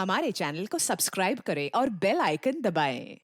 हमारे चैनल को सब्सक्राइब करें और बेल आइकन दबाएं।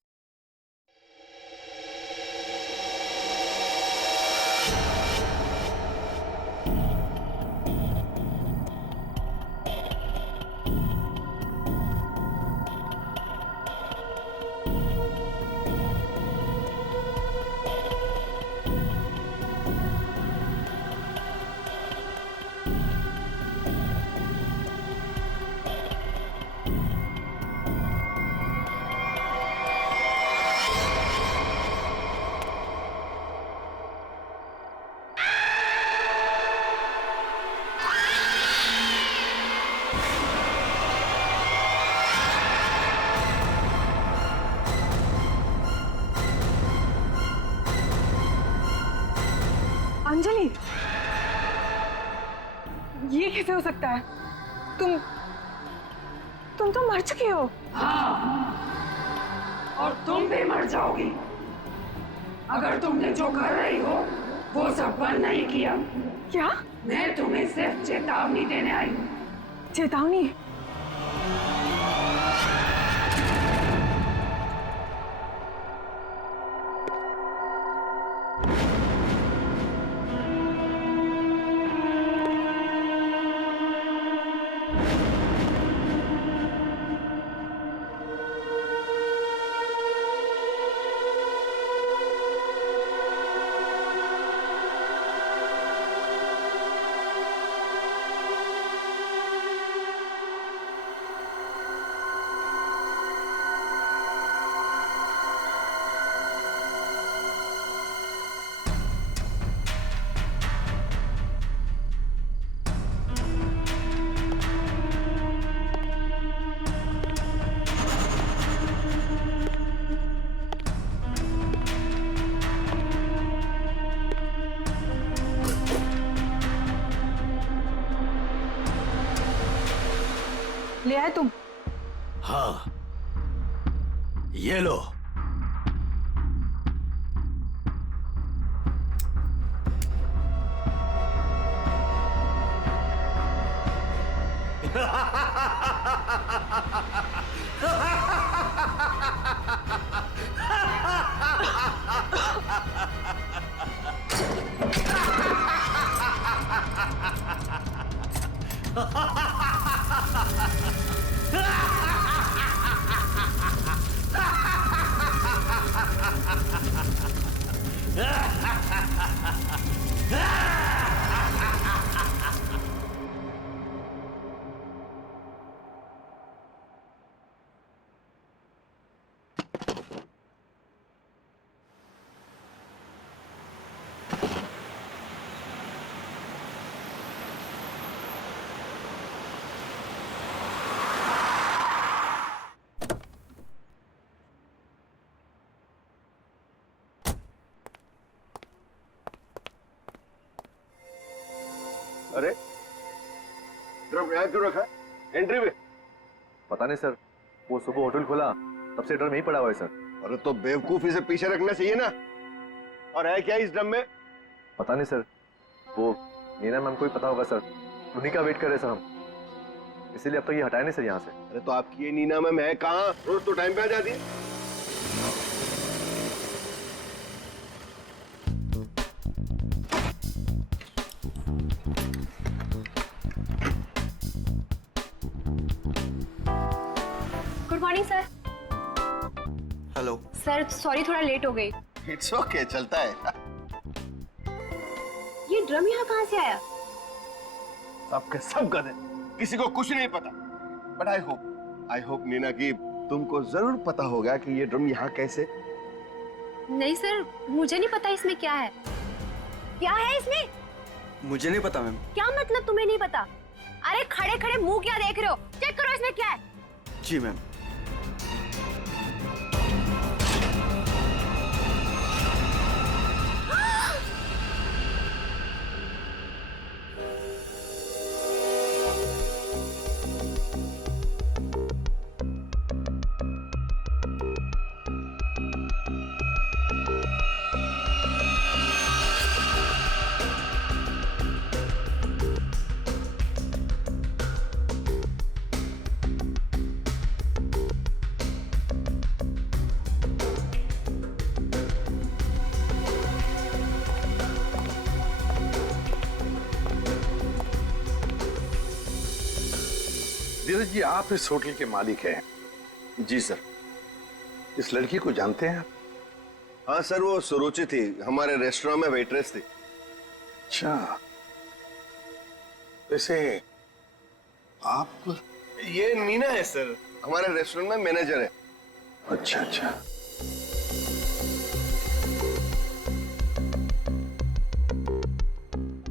अंजलि, ये कैसे हो सकता है? तुम तो मर चुकी हो। हाँ, और तुम भी मर जाओगी अगर तुमने जो कर रही हो वो सब बंद नहीं किया। क्या? मैं तुम्हें सिर्फ चेतावनी देने आई हूँ। चेतावनी? ले आए तुम? हाँ, ये लो। अरे ड्रम यहाँ क्यों रखा? एंट्री में? पता नहीं सर, वो सुबह होटल खोला तब से ड्रम यहीं पड़ा हुआ है सर। अरे तो बेवकूफी से पीछे रखना चाहिए ना। और है क्या इस ड्रम में? पता नहीं सर, वो नीना मैम को ही पता होगा सर, उन्हीं का वेट कर रहे सर हम, इसीलिए अब तक ये हटाए नहीं सर यहाँ से। अरे तो आपकी ये नीना मैम है कहाँ? रोज तो टाइम पे आ जाती है। Good morning sir. Hello sir sorry, थोड़ा लेट हो गई। इट्स ओके, चलता है। ये ड्रम यहाँ कहाँ से आया? सबके सब गधे, किसी को कुछ नहीं पता। बट आई होप नीना की तुमको जरूर पता होगा कि ये ड्रम यहाँ कैसे। नहीं सर, मुझे नहीं पता इसमें क्या है। क्या है इसमें? मुझे नहीं पता मैम। क्या मतलब तुम्हें नहीं पता? अरे खड़े खड़े मुंह क्या देख रहे हो? चेक करो इसमें क्या है। जी मैम। धीरज जी, आप इस होटल के मालिक हैं। जी सर। इस लड़की को जानते हैं आप? हाँ सर, वो सुरुचि थी, हमारे रेस्टोरेंट में वेट्रेस थी। अच्छा, वैसे आप? ये मीना है सर, हमारे रेस्टोरेंट में मैनेजर है। अच्छा अच्छा।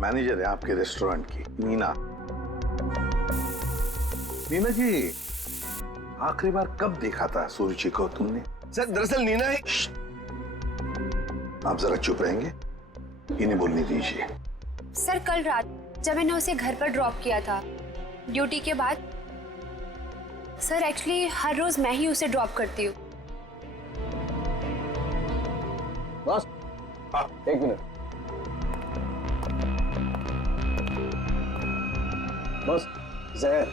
मैनेजर है आपके रेस्टोरेंट की, मीना। मीना जी, आखिरी बार कब देखा था सुरुचि को तुमने? सर दरअसल नीना है। आप जरा चुप रहेंगे, इन्हें बोलने दीजिए। सर कल रात जब मैंने उसे घर पर ड्रॉप किया था ड्यूटी के बाद, सर एक्चुअली हर रोज मैं ही उसे ड्रॉप करती हूँ। बस एक मिनट। बस जहर।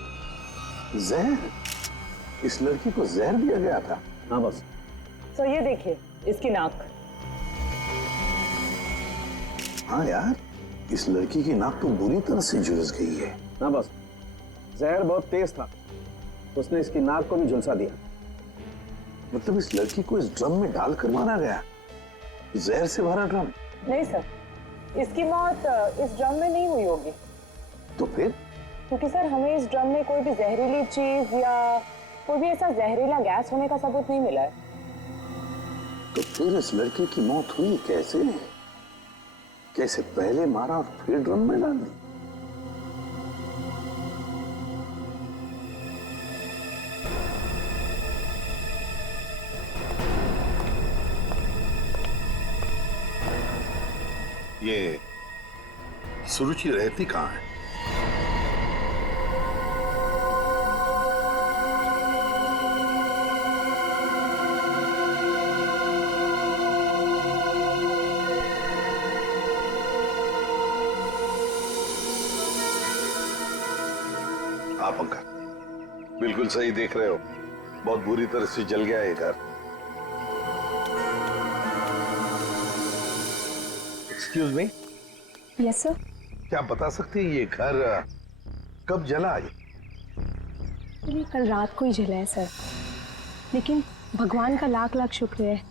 जहर? इस लड़की को जहर दिया गया था? हाँ बस। सर ये देखिए इसकी नाक। हाँ यार, इस लड़की की नाक तो बुरी तरह से झुलस गई है। हाँ बस, जहर बहुत तेज था, उसने इसकी नाक को भी झुलसा दिया। मतलब इस लड़की को इस ड्रम में डालकर मारा गया? जहर से भरा ड्रम? नहीं सर, इसकी मौत इस ड्रम में नहीं हुई होगी। तो फिर? क्योंकि सर हमें इस ड्रम में कोई भी जहरीली चीज या कोई भी ऐसा जहरीला गैस होने का सबूत नहीं मिला है। तो फिर इस लड़की की मौत हुई कैसे? कैसे पहले मारा और फिर ड्रम में डाल दी? ये सुरुचि रहती कहाँ है? आप अंकल बिल्कुल सही देख रहे हो, बहुत बुरी तरह से जल गया है घर। Excuse me. Yes sir. क्या आप बता सकते हैं ये घर कब जला? ये कल रात को ही जला है सर, लेकिन भगवान का लाख लाख शुक्र है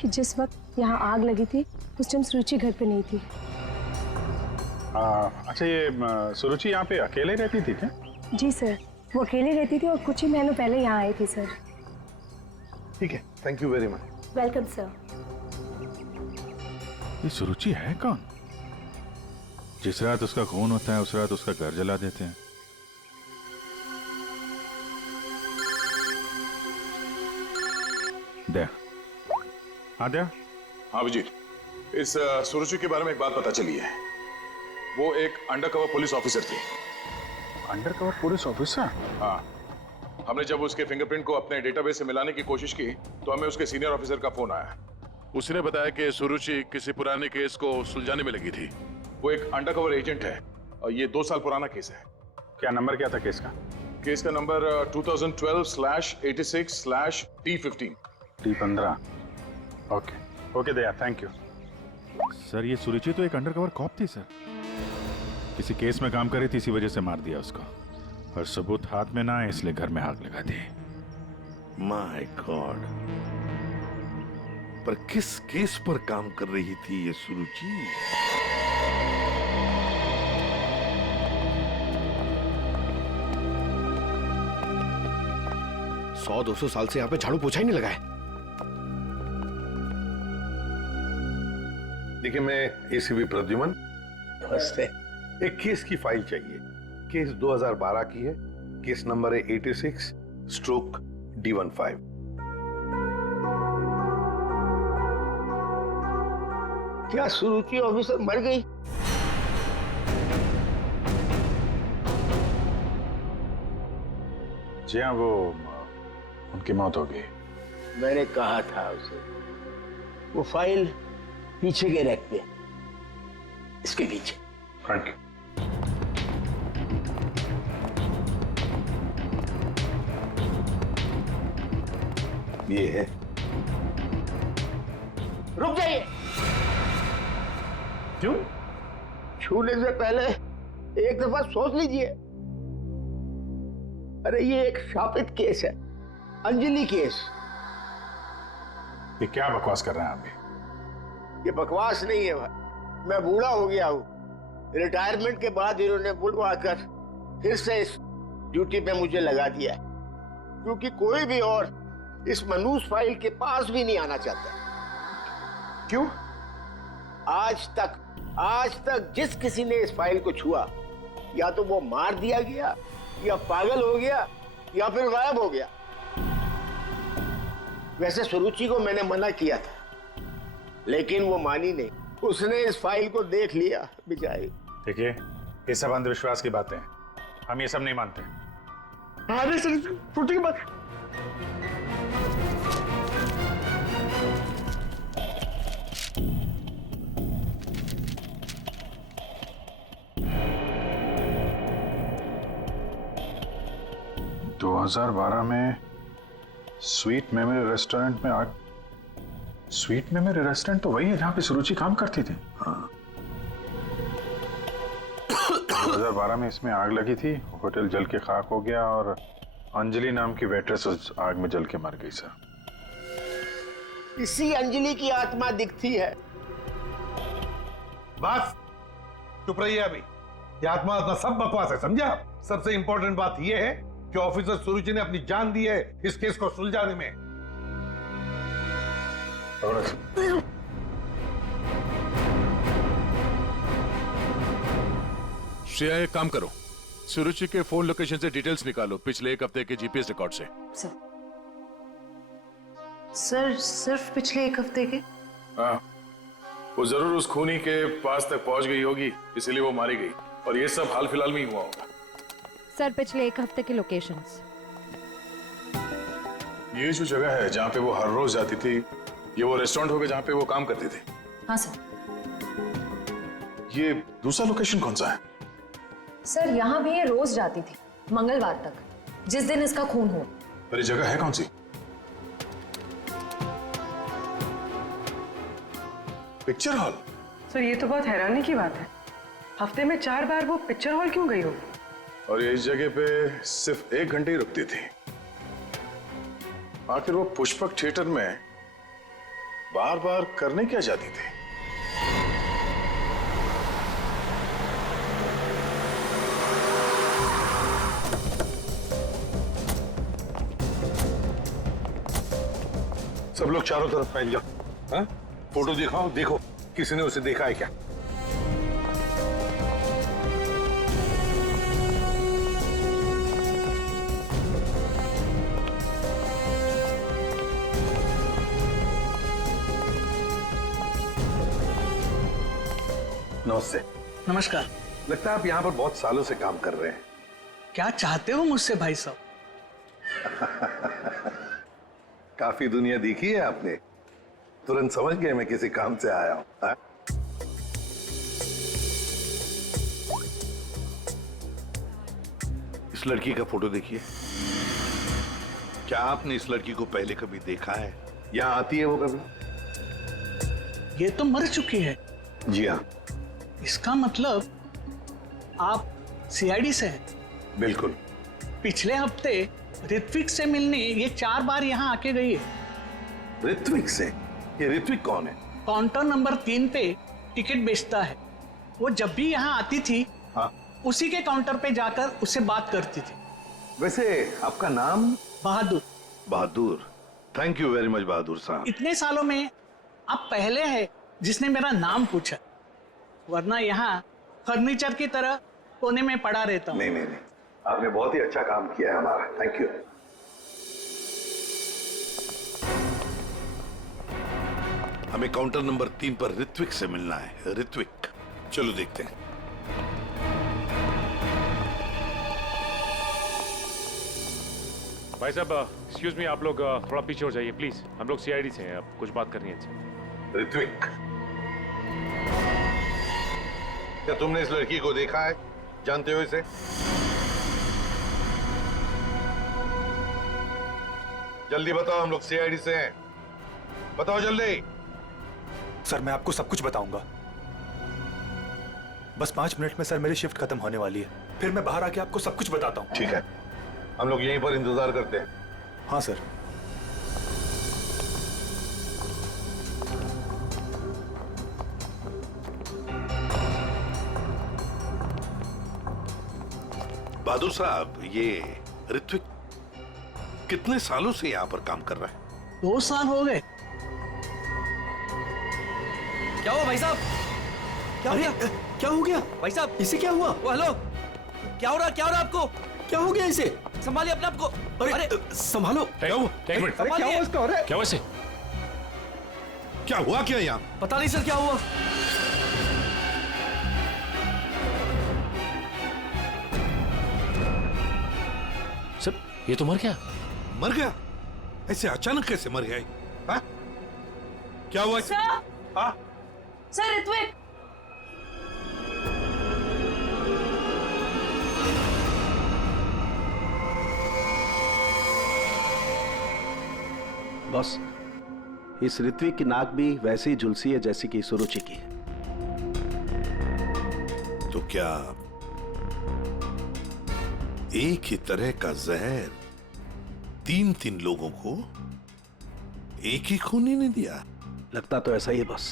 कि जिस वक्त यहाँ आग लगी थी उस टाइम सुरुचि घर पे नहीं थी। अच्छा, ये सुरुचि यहाँ पे अकेले रहती थी क्या? जी सर, वो अकेले रहती थी और कुछ ही महीनों पहले यहाँ आई थी सर। ठीक है, thank you very much. Welcome sir. ये सुरुचि है कौन? जिस रात उसका खून होता है उस रात उसका घर जला देते हैं। दे। हाँ दे। हाँ विजीत, इस सुरुचि के बारे में एक बात पता चली है। वो एक अंडरकवर पुलिस ऑफिसर थी। Undercover police officer? हाँ, हमने जब उसके फिंगरप्रिंट को अपने डेटाबेस से मिलाने की कोशिश की तो हमें उसके सीनियर ऑफिसर का फोन आया। उसने बताया कि सुरुचि किसी पुराने केस को सुलझाने में लगी थी। वो एक अंडरकवर एजेंट है और ये 2 साल पुराना केस है। क्या नंबर क्या था केस का? केस का number 2012/86/T15। T15। Okay okay Daya, thank you sir. ये सुरुचि तो एक अंडरकवर कॉप थी सर, किसी केस में काम कर रही थी, इसी वजह से मार दिया उसको, और सबूत हाथ में ना आए इसलिए घर में आग लगा दी। माय गॉड, पर किस केस पर काम कर रही थी ये सुरुचि? सौ 200 साल से यहाँ पे झाड़ू पोछा ही नहीं लगा है। देखिए, मैं एसीपी प्रद्युमन। नमस्ते। एक केस की फाइल चाहिए। केस 2012 की है, केस नंबर है 86/D15। क्या सुरुचि ऑफिसर मर गई? जी हाँ, वो उनकी मौत हो गई। मैंने कहा था उसे, वो फाइल पीछे के रैक पे, इसके पीछे। Thank you. ये है। रुक जाइए। क्यों? छूने से पहले एक दफा सोच लीजिए। अरे ये एक शापित केस है, अंजलि केस। ये क्या बकवास कर रहे हैं आप भी? ये बकवास नहीं है भाई, मैं बूढ़ा हो गया हूँ। रिटायरमेंट के बाद इन्होंने बुलवाकर फिर से इस ड्यूटी पे मुझे लगा दिया है, क्योंकि कोई भी और इस मनूस फाइल के पास भी नहीं आना चाहता। क्यों? आज तक जिस किसी ने इस फाइल को छुआ, या तो वो मार दिया गया, या पागल हो गया, या फिर गायब हो गया। वैसे सुरुचि को मैंने मना किया था, लेकिन वो मानी नहीं। उसने इस फाइल को देख लिया बेचारी। देखिए, ये सब अंधविश्वास की बातें हैं, हम ये सब नहीं मानते। अरे सुरुचि की बात। तो 2012 में स्वीट मेमोरी रेस्टोरेंट में आग। स्वीट मेमोरी रेस्टोरेंट तो वही है जहां पे सुरुचि काम करती थी। हाँ। 2012 में इसमें आग लगी थी, होटल जल के खाक हो गया और अंजलि नाम की वेट्रेस उस आग में जल के मर गई सर। इसी अंजलि की आत्मा दिखती है। बस चुप रहिए अभी। ये आत्मा सब बकवास है, समझा? सबसे इंपॉर्टेंट बात यह है कि ऑफिसर सुरुचि ने अपनी जान दी है इस केस को सुलझाने में। श्रेया, एक काम करो, सुरुचि के फोन लोकेशन से डिटेल्स निकालो पिछले एक हफ्ते के जीपीएस रिकॉर्ड से। सर सिर्फ पिछले एक हफ्ते के? हाँ, वो जरूर उस खूनी के पास तक पहुंच गई होगी, इसीलिए वो मारी गई, और ये सब हाल फिलहाल में ही हुआ होगा। सर पिछले एक हफ्ते के लोकेशंस। ये जो जगह है जहाँ पे वो हर रोज जाती थी, ये वो रेस्टोरेंट होगा जहाँ पे वो काम करती थी? हाँ सर। ये दूसरा लोकेशन कौन सा है? सर यहाँ भी ये रोज जाती थी, मंगलवार तक, जिस दिन इसका खून हुआ। पर ये जगह है कौन सी? Picture hall. सर ये तो बहुत हैरानी की बात है, हफ्ते में 4 बार वो पिक्चर हॉल क्यों गई हो? और ये इस जगह पे सिर्फ 1 घंटे ही रुकती थी। आखिर वो पुष्पक थिएटर में बार बार करने क्या जाती थी? सब लोग चारों तरफ फैल जाओ। हाँ? फोटो दिखाओ, देखो किसी ने उसे देखा है क्या? नमस्ते। नमस्कार। लगता है आप यहाँ पर बहुत सालों से काम कर रहे हैं। क्या चाहते हो मुझसे भाई साहब? काफी दुनिया देखी है आपने, तुरंत समझ गए मैं किसी काम से आया हूँ। हाँ? इस लड़की का फोटो देखिए। क्या आपने इस लड़की को पहले कभी देखा है? यहाँ आती है वो कभी? ये तो मर चुकी है। जी हाँ। इसका मतलब आप सीआईडी से हैं? बिल्कुल। पिछले हफ्ते ऋत्विक से मिलने ये 4 बार यहाँ आके गई है। ऋत्विक से? ये ऋत्विक कौन है? काउंटर नंबर 3 पे टिकट बेचता है। वो जब भी यहाँ आती थी, हाँ, उसी के काउंटर पे जाकर उससे बात करती थी। वैसे आपका नाम? बहादुर। बहादुर, थैंक यू वेरी मच बहादुर साहब। इतने सालों में आप पहले हैं जिसने मेरा नाम पूछा, वरना यहाँ फर्नीचर की तरह कोने में पड़ा रहता हूँ। नहीं नहीं नहीं, आपने बहुत ही अच्छा काम किया है हमारा, थैंक यू। हमें काउंटर नंबर 3 पर ऋत्विक से मिलना है। ऋत्विक, चलो देखते हैं। भाई साहब, एक्सक्यूज मी, आप लोग थोड़ा पीछे हो जाइए प्लीज। हम लोग सीआईडी से हैं, अब कुछ बात करनी है इनसे। ऋत्विक, क्या तुमने इस लड़की को देखा है? जानते हो इसे? जल्दी बताओ, हम लोग सीआईडी से हैं, बताओ जल्दी। सर मैं आपको सब कुछ बताऊंगा, बस 5 मिनट में सर मेरी शिफ्ट खत्म होने वाली है, फिर मैं बाहर आके आपको सब कुछ बताता हूँ। ठीक है, हम लोग यहीं पर इंतजार करते हैं। हाँ सर। बहादुर साहब, ये ऋत्विक कितने सालों से यहाँ पर काम कर रहा है? 2 साल हो गए। क्या हुआ भाई साहब? क्या हो गया? क्या हो गया भाई साहब? इसे क्या हुआ? ओ हेलो, क्या हो रहा आपको? क्या हो गया इसे? संभालिए अपने आप को। अरे संभालो। क्या हुआ? एक मिनट। अरे क्या हुआ इसका? अरे क्या हुआ इसे? क्या हुआ क्या यहाँ? पता नहीं सर क्या हुआ। सर ये तो मर गया। मर गया? ऐसे अचानक कैसे मर गया? हाँ? क्या हुआ? हाँ? सर ऋत्विक, बॉस, इस ऋत्विक की नाक भी वैसी झुलसी है जैसी कि सुरुचि की। तो क्या एक ही तरह का जहर 3 लोगों को एक ही खूनी ने दिया? लगता तो ऐसा ही है बॉस।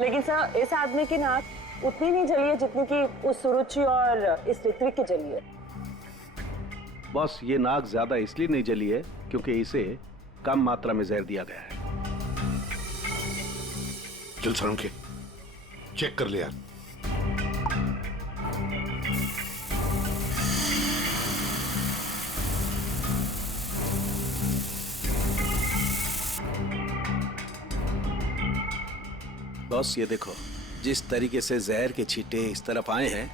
लेकिन सर इस आदमी की नाक उतनी नहीं जली है जितनी कि उस सुरुचि और इस ऋत्विक की जली है। बॉस, ये नाक ज्यादा इसलिए नहीं जली है क्योंकि इसे कम मात्रा में जहर दिया गया है। चल सर, उनके चेक कर लिया। बॉस ये देखो, जिस तरीके से जहर के छींटे इस तरफ आए हैं,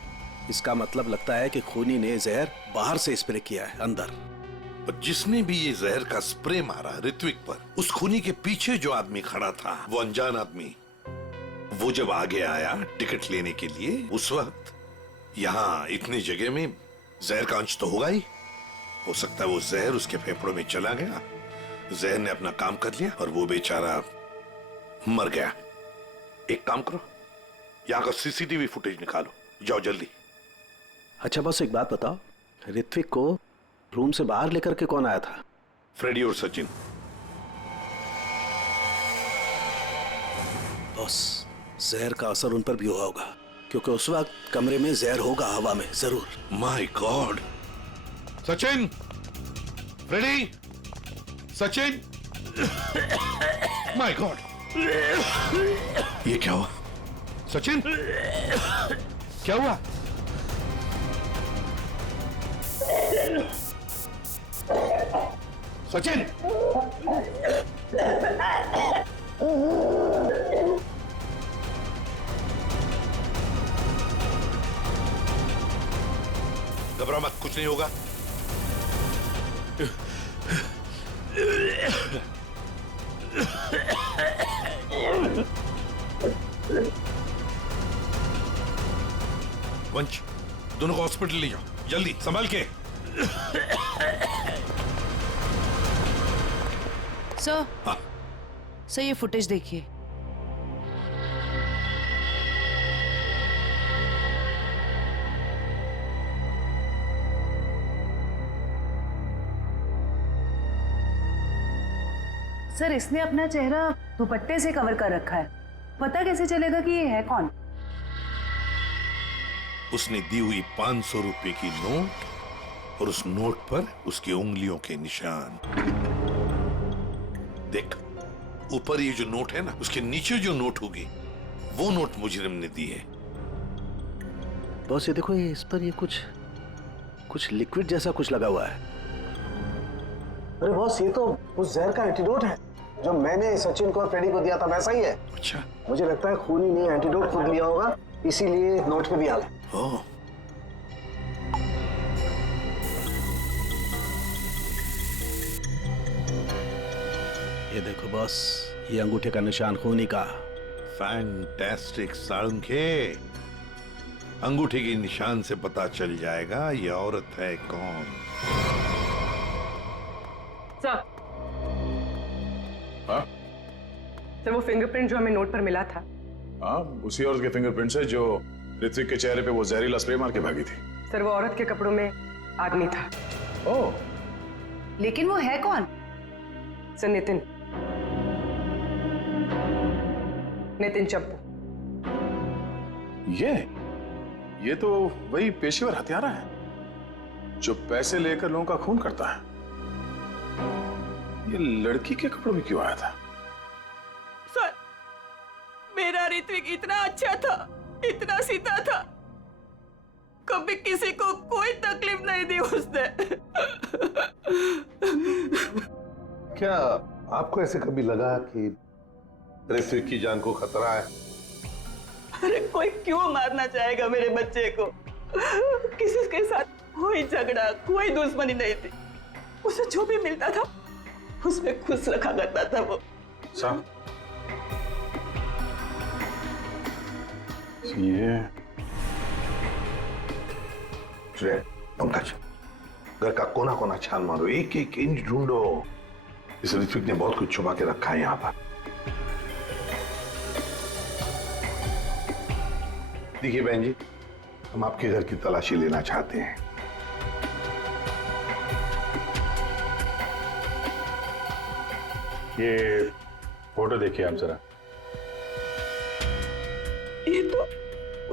इसका मतलब लगता है कि खूनी ने जहर बाहर से स्प्रे किया है अंदर। पर जिसने भी ये जहर का स्प्रे मारा ऋत्विक पर, उस खूनी के पीछे जो आदमी खड़ा था, वो अनजान आदमी, वो जब आगे आया टिकट लेने के लिए, उस वक्त यहाँ इतनी जगह में जहर का अंश तो होगा ही। हो सकता है वो जहर उसके फेफड़ों में चला गया, जहर ने अपना काम कर लिया और वो बेचारा मर गया। एक काम करो, यहाँ का सीसीटीवी फुटेज निकालो, जाओ जल्दी। अच्छा बॉस, एक बात बताओ, ऋत्विक को रूम से बाहर लेकर के कौन आया था? फ्रेडी और सचिन। बॉस, जहर का असर उन पर भी हुआ होगा क्योंकि उस वक्त कमरे में जहर होगा हवा में जरूर। My god! Sachin, Freddie, Sachin, my god! ये क्या हुआ? सचिन, क्या हुआ? सचिन! घबरा मत, कुछ नहीं होगा। वंश, दोनों को हॉस्पिटल ले जाओ जल्दी, संभाल के। सर, सर ये फुटेज देखिए। सर इसने अपना चेहरा दुपट्टे से कवर कर रखा है, पता कैसे चलेगा कि ये है कौन? उसने दी हुई 500 रुपए की नोट और उस नोट पर उसकी उंगलियों के निशान। देख, ऊपर ये जो नोट है ना, उसके नीचे जो नोट होगी वो नोट मुजरिम ने दी है। बॉस ये देखो, ये इस पर ये कुछ लिक्विड जैसा कुछ लगा हुआ है। अरे बॉस, ये तो उस जहर का एंटीडोट है जो मैंने सचिन को और फ्रेडी को दिया था, वैसा ही है। अच्छा, मुझे लगता है खूनी ने एंटीडोट खुद लिया होगा, इसीलिए नोट पे भी आ गया। ओह, ये देखो बॉस, ये अंगूठे का निशान खूनी का। फैंटास्टिक साळुंखे। अंगूठे के निशान से पता चल जाएगा ये औरत है कौन। सर, हाँ? सर वो फिंगरप्रिंट जो हमें नोट पर मिला था, हाँ, उसी औरत के फिंगरप्रिंट्स है जो ऋत्विक के चेहरे पे वो जहरीला स्प्रे मार के भागी थी। सर वो औरत के कपड़ों में आदमी था। ओह, लेकिन वो है कौन? सर नितिन चप्पू। ये तो वही पेशेवर हत्यारा है जो पैसे लेकर लोगों का खून करता है। ये लड़की के कपड़ों में क्यों आया था? सर, मेरा ऋत्विक इतना अच्छा था, इतना सीधा था, कभी किसी को कोई तकलीफ नहीं दी उसने। क्या आपको ऐसे कभी लगा कि ऋत्विक की जान को खतरा है? अरे कोई क्यों मारना चाहेगा मेरे बच्चे को? किसी के साथ कोई झगड़ा, कोई दुश्मनी नहीं थी। उसे जो भी मिलता था उसमें खुश रखा करता था वो। साहब, ये पंकज, घर का कोना कोना छान मारो, एक एक इंच ढूंढो। इस ऋत्विक ने बहुत कुछ छुपा के रखा है यहाँ पर। देखिए बहन जी, हम आपके घर की तलाशी लेना चाहते हैं। ये फोटो देखिए आप जरा। ये तो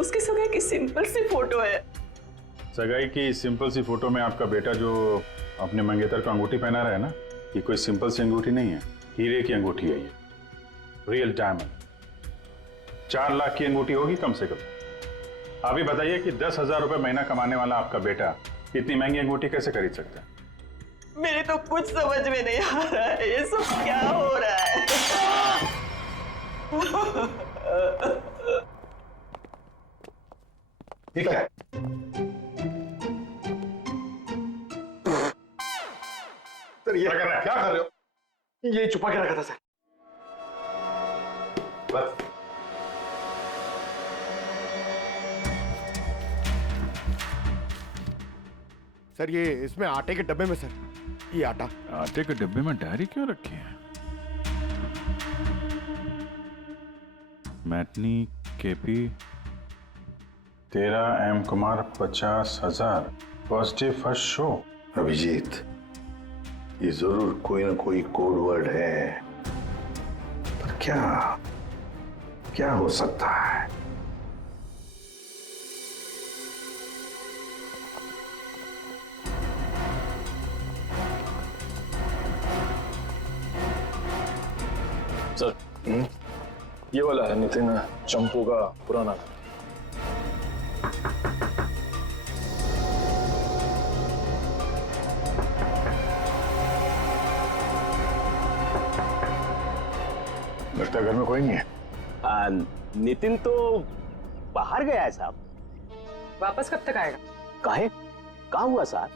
उसकी सगाई की सिंपल सी फोटो है। सगाई की सिंपल सी फोटो में आपका बेटा जो अपने मंगेतर को अंगूठी पहना रहा है ना, ये कोई सिंपल सी अंगूठी नहीं है, हीरे की अंगूठी है। ये रियल डायमंड 4 लाख की अंगूठी होगी कम से कम। आप ही बताइए कि 10,000 रुपए महीना कमाने वाला आपका बेटा इतनी महंगी अंगूठी कैसे खरीद सकता है? मेरे तो कुछ समझ में नहीं आ रहा है, ये सब क्या हो रहा है? ठीक है, सर ये क्या कर रहे हो? ये छुपा के रखा था सर। बस सर ये इसमें आटे के डब्बे में सर, ये आटा। आटे के डब्बे में डायरी क्यों रखी है? Matinee KP 13 M Kumar 50,000 first day first show. Abhijeet, ये जरूर कोई ना कोई कोड वर्ड है, पर क्या हो सकता है? सर, ये वाला है नितिन चंपू का पुराना। लगता है घर में कोई नहीं है। नितिन तो बाहर गया है साहब। वापस कब तक आएगा? काहे? कहाँ हुआ साहब?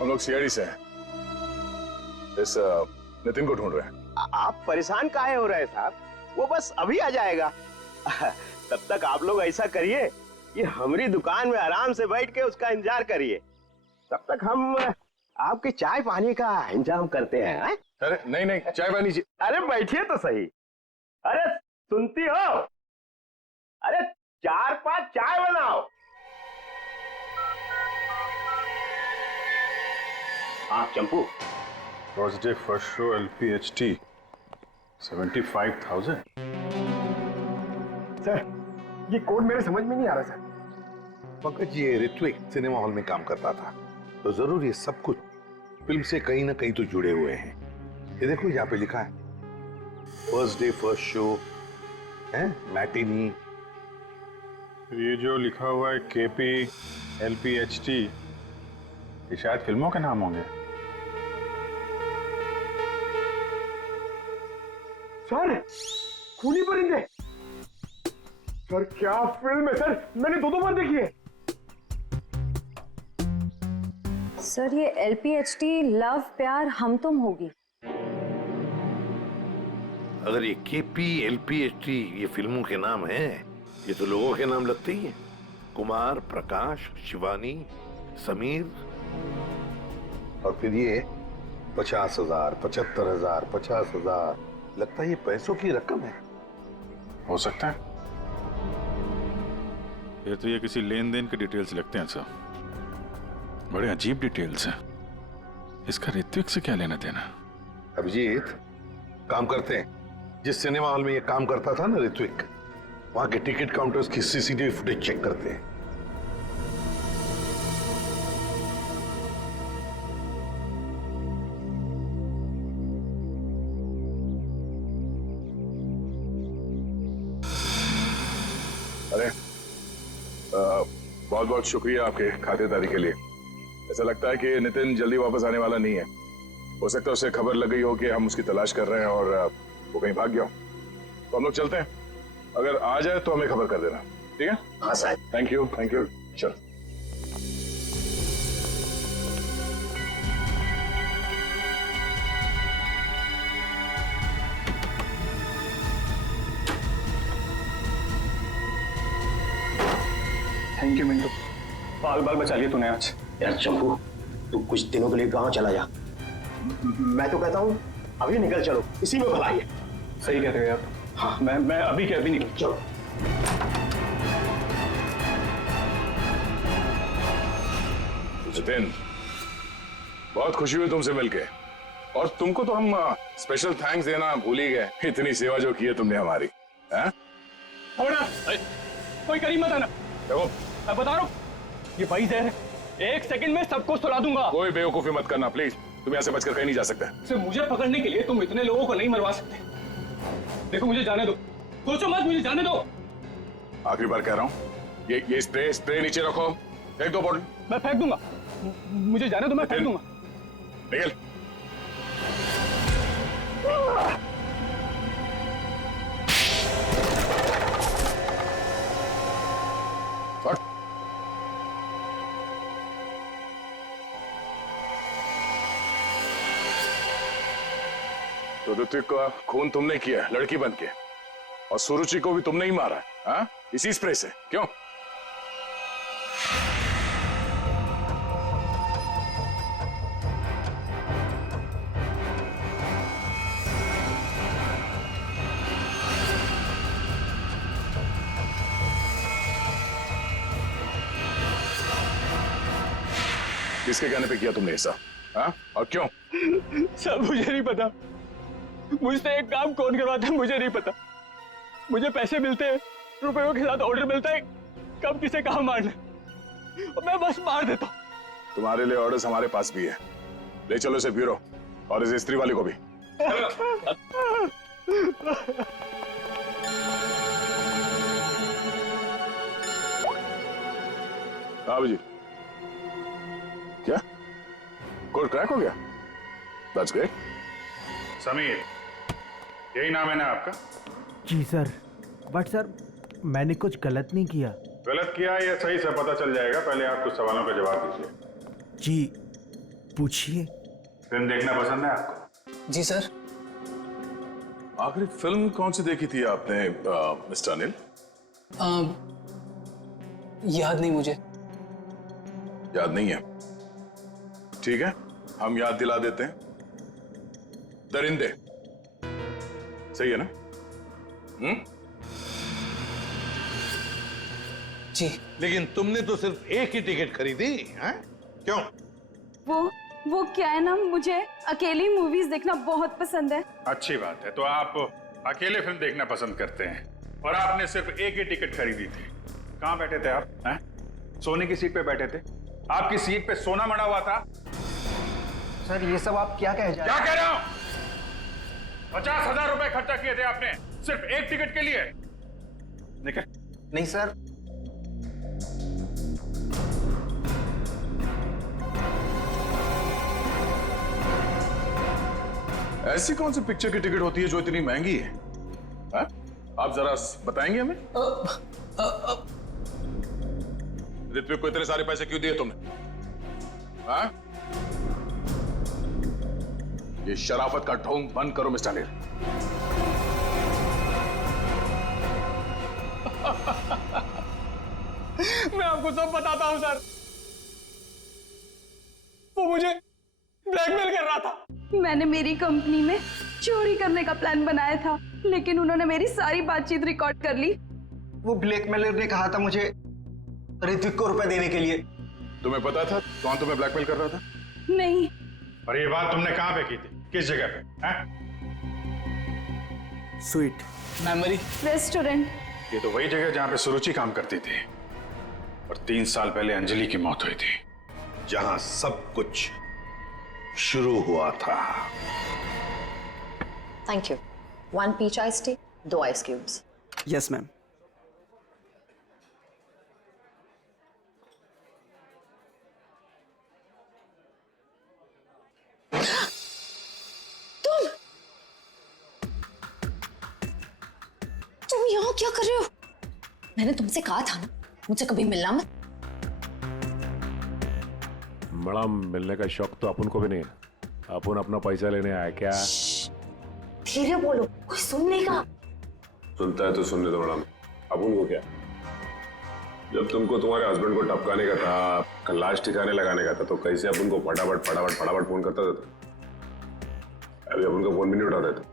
हम लोग सीआईडी से हैं, इस नितिन को ढूंढ रहे हैं। आप परेशान काहे हो रहे हैं साहब? वो बस अभी आ जाएगा। तब तक आप लोग ऐसा करिए कि हमारी दुकान में आराम से बैठ के उसका इंतजार करिए। तब तक हम आपके चाय पानी का इंतजाम करते हैं। अरे नहीं, चाय पानी। अरे बैठिए तो सही। अरे सुनती हो? अरे 4-5 चाय बनाओ। हाँ Champu, first day first show LPHT 75,000। Sir ये कोड मेरे समझ में नहीं आ रहा सर। पंकज, ये ऋत्विक सिनेमा हॉल में काम करता था, तो जरूर ये सब कुछ फिल्म से कहीं ना कहीं तो जुड़े हुए हैं। ये देखो यहाँ पे लिखा है फर्स्ट डे फर्स्ट शो है, मैटिनी। ये जो लिखा हुआ है KP LPHT, ये शायद फिल्मों के नाम होंगे। सर खूनी परिंदे, सर क्या फिल्म है सर, मैंने 2 बार देखी है। सर ये LPHT लव प्यार हम तुम होगी। अगर ये KP LPHT ये फिल्मों के नाम हैं, ये तो लोगों के नाम लगते ही हैं। कुमार, प्रकाश, शिवानी, समीर, और फिर ये 50,000, 75,000, 50,000, लगता है ये पैसों की रकम है। हो सकता है। फिर तो ये किसी लेन देन के डिटेल्स लगते हैं सर। बड़े अजीब डिटेल्स हैं। इसका ऋत्विक से क्या लेना देना? अभिजीत, काम करते हैं। जिस सिनेमा हॉल में ये काम करता था ना ऋत्विक, वहां के टिकट काउंटर्स की सीसीटीवी फुटेज चेक करते हैं। अरे बहुत बहुत शुक्रिया आपके खातिरदारी के लिए। ऐसा लगता है कि नितिन जल्दी वापस आने वाला नहीं है। हो सकता है उसे खबर लग गई हो कि हम उसकी तलाश कर रहे हैं और वो कहीं भाग गया हो। तो हम लोग चलते हैं, अगर आ जाए तो हमें खबर कर देना, ठीक है? हाँ साहब। थैंक यू चल। थैंक यू मिंटू, बाल बाल बचा लिया तूने आज। यार चंपू, तू कुछ दिनों के लिए गांव चला जा। मैं तो कहता हूँ अभी निकल चलो, इसी में भलाई है। सही कह रहे हो यार। हाँ, मैं अभी के अभी निकल। चलो। जितेन, बहुत खुशी हुई तुमसे मिलके, और तुमको तो हम स्पेशल थैंक्स देना भूल ही गए। इतनी सेवा जो की है तुमने हमारी। कोई करीब मत आना। देखो, मैं बता रहा हूँ, ये वही जहर है, एक सेकंड में सबको सुला दूंगा। कोई बेवकूफी मत करना प्लीज, तुम यहाँ से बचकर कहीं नहीं जा सकते। सिर्फ मुझे पकड़ने के लिए तुम इतने लोगों को नहीं मरवा सकते। देखो मुझे जाने दो, सोचो मत, मुझे जाने दो। आखिरी बार कह रहा हूँ, ये स्प्रे नीचे रखो, फेंक दो बोतल। मैं फेंक दूंगा, मुझे जाने दो, मैं फेंक दूंगा। निकल। तो ऋत्विक का खून तुमने किया लड़की बन के, और सुरुचि को भी तुमने ही मारा, हाँ? इसी स्प्रे से, क्यों? किसके कहने पे किया तुमने ऐसा, हाँ? और क्यों? सब मुझे नहीं पता, मुझसे एक काम कौन करवाता है मुझे नहीं पता। मुझे पैसे मिलते हैं, रुपयों के साथ ऑर्डर मिलता है कब किसे कहाँ मारना, और मैं बस मार देता हूँ। तुम्हारे लिए ऑर्डर्स हमारे पास भी है, ले चलो इसे ब्यूरो, और इस स्त्री वाले को भी। हाँ जी, क्या कोड क्रैक हो गया? That's great. समीर, यही नाम है ना आपका? जी सर, बट सर मैंने कुछ गलत नहीं किया। गलत किया या सही से पता चल जाएगा, पहले आप कुछ सवालों का जवाब दीजिए। जी पूछिए। फिल्म देखना पसंद है आपको? जी सर। आखिरी फिल्म कौन सी देखी थी आपने मिस्टर अनिल? याद नहीं मुझे। याद नहीं है? ठीक है, हम याद दिला देते हैं। दरिंदे, सही है ना? जी। लेकिन तुमने तो सिर्फ एक ही टिकट खरीदी, हैं? क्यों? वो क्या है ना, मुझे अकेली मूवीज देखना बहुत पसंद है। अच्छी बात है, तो आप अकेले फिल्म देखना पसंद करते हैं, और आपने सिर्फ एक ही टिकट खरीदी थी। कहाँ बैठे थे आप, हैं? सोने की सीट पे बैठे थे? आपकी सीट पे सोना मड़ा हुआ था? सर ये सब आप क्या कह क्या कह रहा हूं? 50,000 रुपए खर्चा किए थे आपने सिर्फ एक टिकट के लिए। निकल। नहीं सर। ऐसी कौन सी पिक्चर की टिकट होती है जो इतनी महंगी है? हा? आप जरा बताएंगे हमें? ऋत्विक को इतने सारे पैसे क्यों दिए तुमने? हा? ये शराफत का ढोंग बंद करो मिस्टर अनिल। मैं आपको सब बताता हूं सर, वो मुझे ब्लैकमेल कर रहा था। मैंने मेरी कंपनी में चोरी करने का प्लान बनाया था, लेकिन उन्होंने मेरी सारी बातचीत रिकॉर्ड कर ली। वो ब्लैकमेलर ने कहा था मुझे ऋत्विक को रुपए देने के लिए, तुम्हें पता था कौन तुम्हें ब्लैकमेल कर रहा था? नहीं। और ये बात तुमने कहाँ पे की थी? किस जगह पे? Sweet memory restaurant. ये तो वही जगह जहाँ पे सुरुचि काम करती थी और 3 साल पहले अंजलि की मौत हुई थी, जहां सब कुछ शुरू हुआ था। Thank you. 1 peach ice tea, 2 ice cubes. Yes ma'am. तुम यहाँ क्या कर रहे हो? मैंने तुमसे कहा था ना मुझसे कभी मिलना मत। मैडम मिलने का शौक तो अपन को भी नहीं है, अपन अपना पैसा लेने आया क्या? धीरे बोलो, कोई सुन लेगा। सुनता है तो सुनने दो मैडम, अपन को क्या? जब तुमको तुम्हारे हस्बैंड को टपकाने का था, लाश ठिकाने लगाने का था, तो कैसे अपन को फटाफट फटाफट फटाफट फोन करता था? अभी अपन को फोन भी नहीं उठाते थे।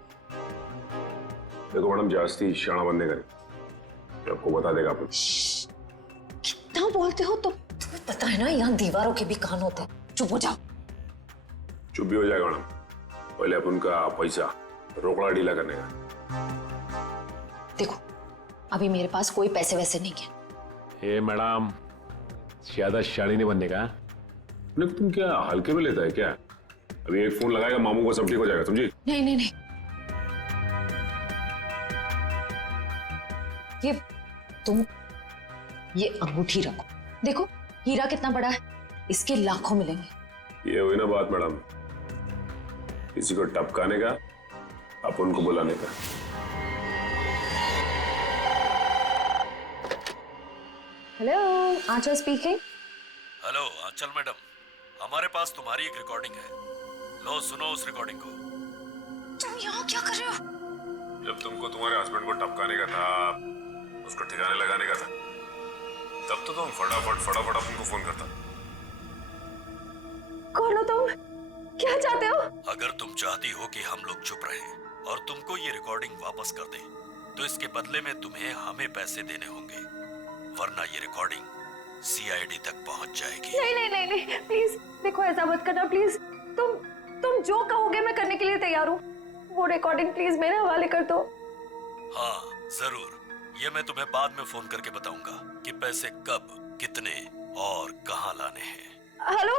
देखो मैडम, जास्ती शाना बंदे करें, आपको बता देगा अपन। कितना बोलते हो तुम? तुम्हें पता है ना यहाँ दीवारों के भी कान होते हैं। चुप हो जाओ। चुप भी हो जाएगा मैडम, पहले अपन का पैसा रोकड़ा ढीला करने का। देखो अभी मेरे पास कोई पैसे वैसे नहीं है। ए मैडम, ज्यादा शाड़ी नहीं बनने का। तुम क्या हल्के में लेता है क्या? अभी एक फोन लगाएगा मामू को सब ठीक हो जाएगा, समझी? नहीं नहीं नहीं, ये अंगूठी रखो। देखो हीरा कितना बड़ा है, इसके लाखों मिलेंगे। ये हुई ना बात मैडम, किसी को टपकाने का, अपन को बुलाने का। हेलो, आंचल स्पीकिंग। हेलो आंचल मैडम, हमारे पास तुम्हारी एक रिकॉर्डिंग है, लो सुनो उस रिकॉर्डिंग को। तुम यहाँ क्या कर रहे हो? जब तुमको तुम्हारे हस्बैंड को टपकाने का था, उसको ठिकाने लगाने का था, तब तो तुम फटाफट फटाफट अपन को फोन करता। कौन हो तुम? क्या चाहते हो? अगर तुम चाहती हो कि हम लोग चुप रहें और तुमको ये रिकॉर्डिंग वापस कर दें, तो इसके बदले में तुम्हें हमें पैसे देने होंगे, वरना ये रिकॉर्डिंग सीआईडी तक पहुंच जाएगी। नहीं नहीं नहीं नहीं, प्लीज देखो ऐसा मत करना प्लीज। तुम जो कहोगे मैं करने के लिए तैयार हूँ। वो रिकॉर्डिंग प्लीज मेरे हवाले कर दो। हाँ जरूर, ये मैं तुम्हें बाद में फोन करके बताऊंगा कि पैसे कब, कितने और कहाँ लाने हैं। हेलो,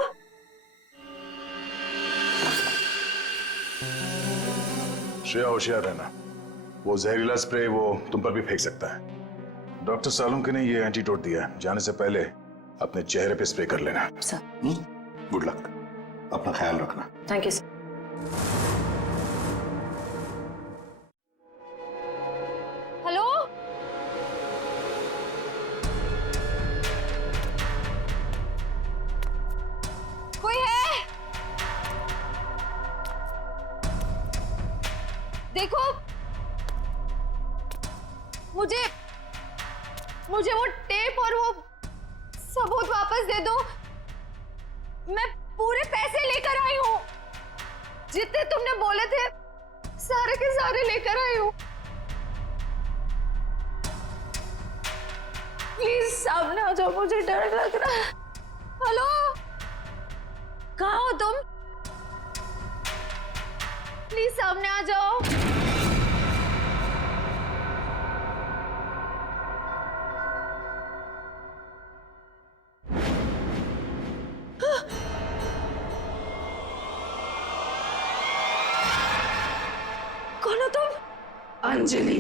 श्रेया होशियार रहना, वो जहरीला स्प्रे वो तुम पर भी फेंक सकता है। डॉक्टर सालुंके ने ये एंटीडोट दिया, जाने से पहले अपने चेहरे पे स्प्रे कर लेना। गुड लक, अपना ख्याल रखना। Thank you. हेलो, कोई है? देखो मुझे वो टेप और वो सबूत वापस दे दो। मैं पूरे पैसे लेकर आई हूँ, जितने तुमने बोले थे सारे के सारे लेकर आई हूँ। प्लीज सामने आ जाओ, मुझे डर लग रहा है। हेलो, कहाँ हो तुम? प्लीज सामने आ जाओ। कौन हो तुम? अंजलि।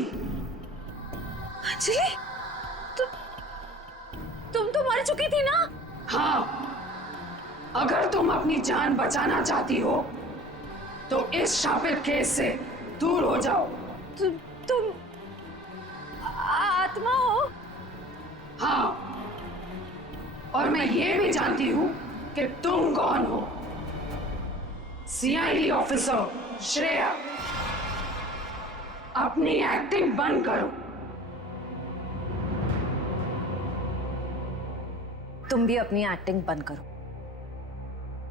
अंजलि, तुम तो मर चुकी थी ना? हाँ, अगर तुम अपनी जान बचाना चाहती हो तो इस शापित केस से दूर हो जाओ। तुम आत्मा हो? हाँ, और मैं ये भी जानती हूँ कि तुम कौन हो। सीआईडी ऑफिसर श्रेया, अपनी एक्टिंग बंद करो। तुम भी अपनी एक्टिंग बंद करो।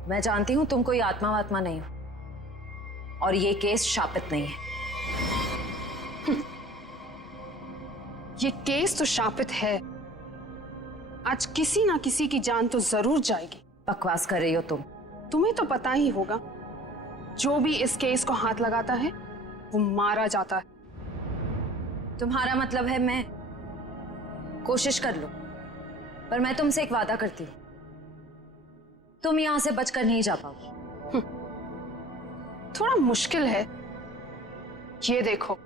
मैं जानती हूं तुम कोई आत्मा वात्मा नहीं हो, और ये केस शापित नहीं है। ये केस तो शापित है, आज किसी ना किसी की जान तो जरूर जाएगी। बकवास कर रही हो तुम। तुम्हें तो पता ही होगा, जो भी इस केस को हाथ लगाता है वो मारा जाता है। तुम्हारा मतलब है मैं कोशिश कर लूं, पर मैं तुमसे एक वादा करती हूं, तुम यहां से बचकर नहीं जा पाओगे। थोड़ा मुश्किल है, ये देखो।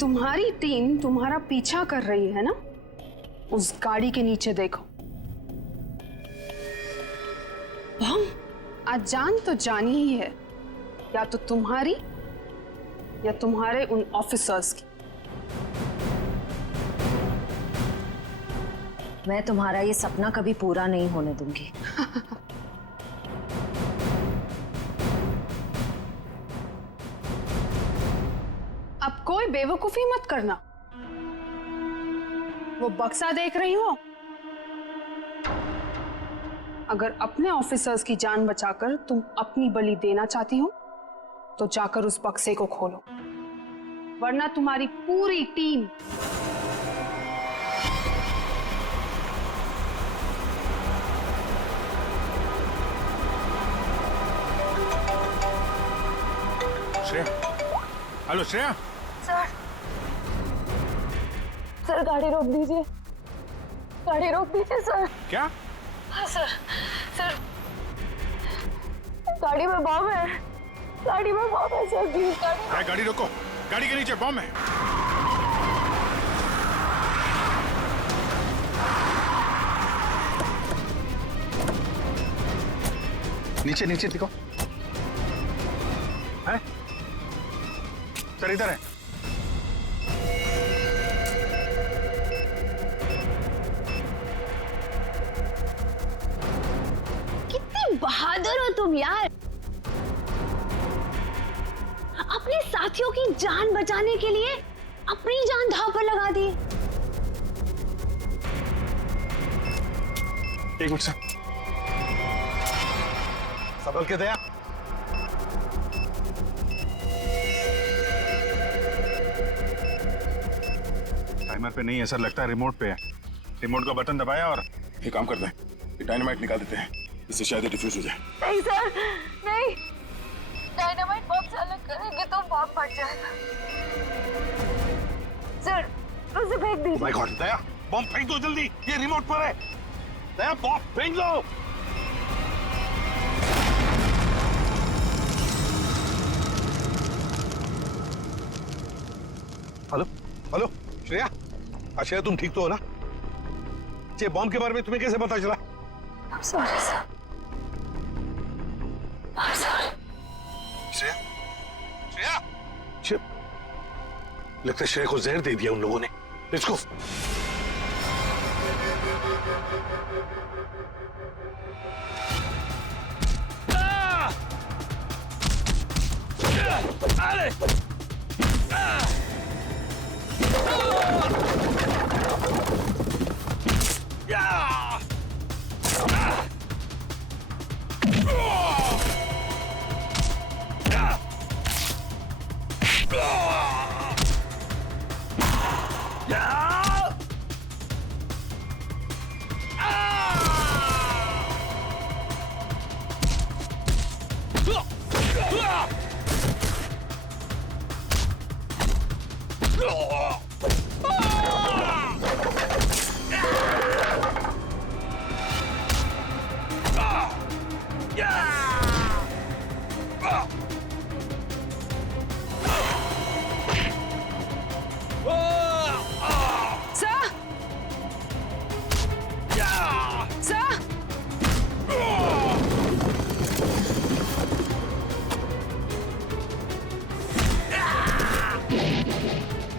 तुम्हारी टीम तुम्हारा पीछा कर रही है ना, उस गाड़ी के नीचे देखो। बम। आज जान तो जानी ही है, या तो तुम्हारी या तुम्हारे उन ऑफिसर्स की। मैं तुम्हारा ये सपना कभी पूरा नहीं होने दूंगी। अब कोई बेवकूफी मत करना। वो बक्सा देख रही हो, अगर अपने ऑफिसर्स की जान बचाकर तुम अपनी बलि देना चाहती हो तो जाकर उस बक्से को खोलो, वरना तुम्हारी पूरी team Shreya, hello Shreya. Sir गाड़ी रोक दीजिए, गाड़ी रोक दीजिए सर। क्या? हाँ सर, सर गाड़ी में बम है, गाड़ी में बम है सर, प्लीज गाड़ी रोको, गाड़ी के नीचे बम है। नीचे नीचे देखो। है? सर इधर है। कितनी बहादुर हो तुम यार, अपने साथियों की जान बचाने के लिए अपनी जान दांव पर लगा दी। एक मिनट सर, संभल के दया। टाइमर पे नहीं है सर, लगता है रिमोट पे है। रिमोट का बटन दबाया और एक काम करते हैं, ये डायनामाइट निकाल देते हैं, इससे शायद डिफ्यूज हो जाए। नहीं सर, नहीं, डायनामाइट बम से अलग करेंगे तो बम फट जाएगा। सर उसे फेंक दीजिए। माय गॉड, दया बम फेंक दो जल्दी, ये रिमोट पर है। दया बम फेंक दो। हेलो हेलो श्रेया, श्रेया तुम ठीक तो हो ना? ये बॉम्ब के बारे में तुम्हें कैसे पता चला? I'm sorry sir, I'm sorry। Shreya, Shreya, लगता है श्रेया को जहर दे दिया उन लोगों ने। Let's go.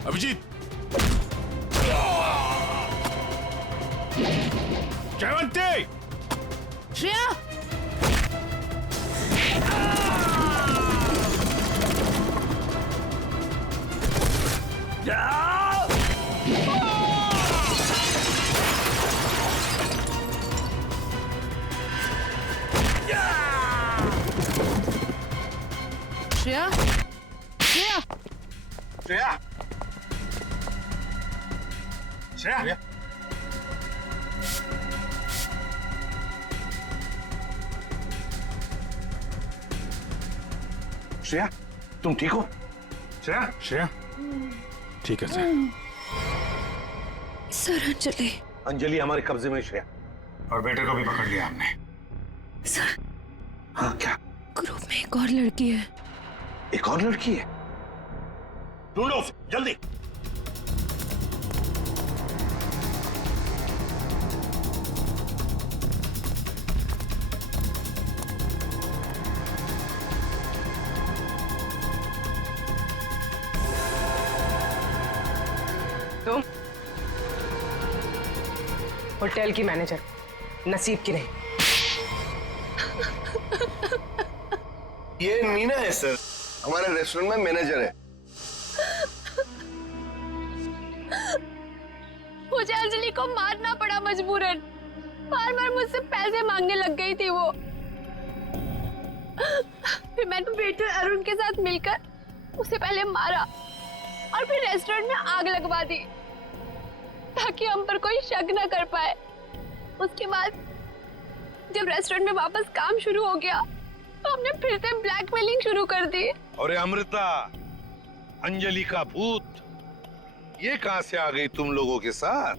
अभिजीत, जयवंती, श्रेया, श्रेया, श्रेया, श्रेया, श्रेया, श्रेया, तुम ठीक हो? श्रेया, श्रेया, ठीक है सर। सर अंजलि। अंजलि हमारे कब्जे में, श्रेया। और बेटे को भी पकड़ लिया हमने। सर, हाँ क्या? ग्रुप में एक और लड़की है। एक और लड़की है? ढूंढो उसे, जल्दी। तुम होटल की मैनेजर, नसीब की नहीं। ये मीना है सर, हमारे रेस्टोरेंट में मैनेजर है। मुझे अंजलि को मारना पड़ा मजबूरन। बार बार मुझसे पैसे मांगने लग गई थी वो। फिर मैंने वेटर अरुण के साथ मिलकर उसे पहले मारा और फिर रेस्टोरेंट में आग लगवा दी ताकि हम पर कोई शक न कर पाए। उसके बाद जब रेस्टोरेंट में वापस काम शुरू हो गया तो हमने फिर से ब्लैकमेलिंग शुरू कर दी। अरे अमृता, अंजलि का भूत ये कहां से आ गई तुम लोगों के साथ?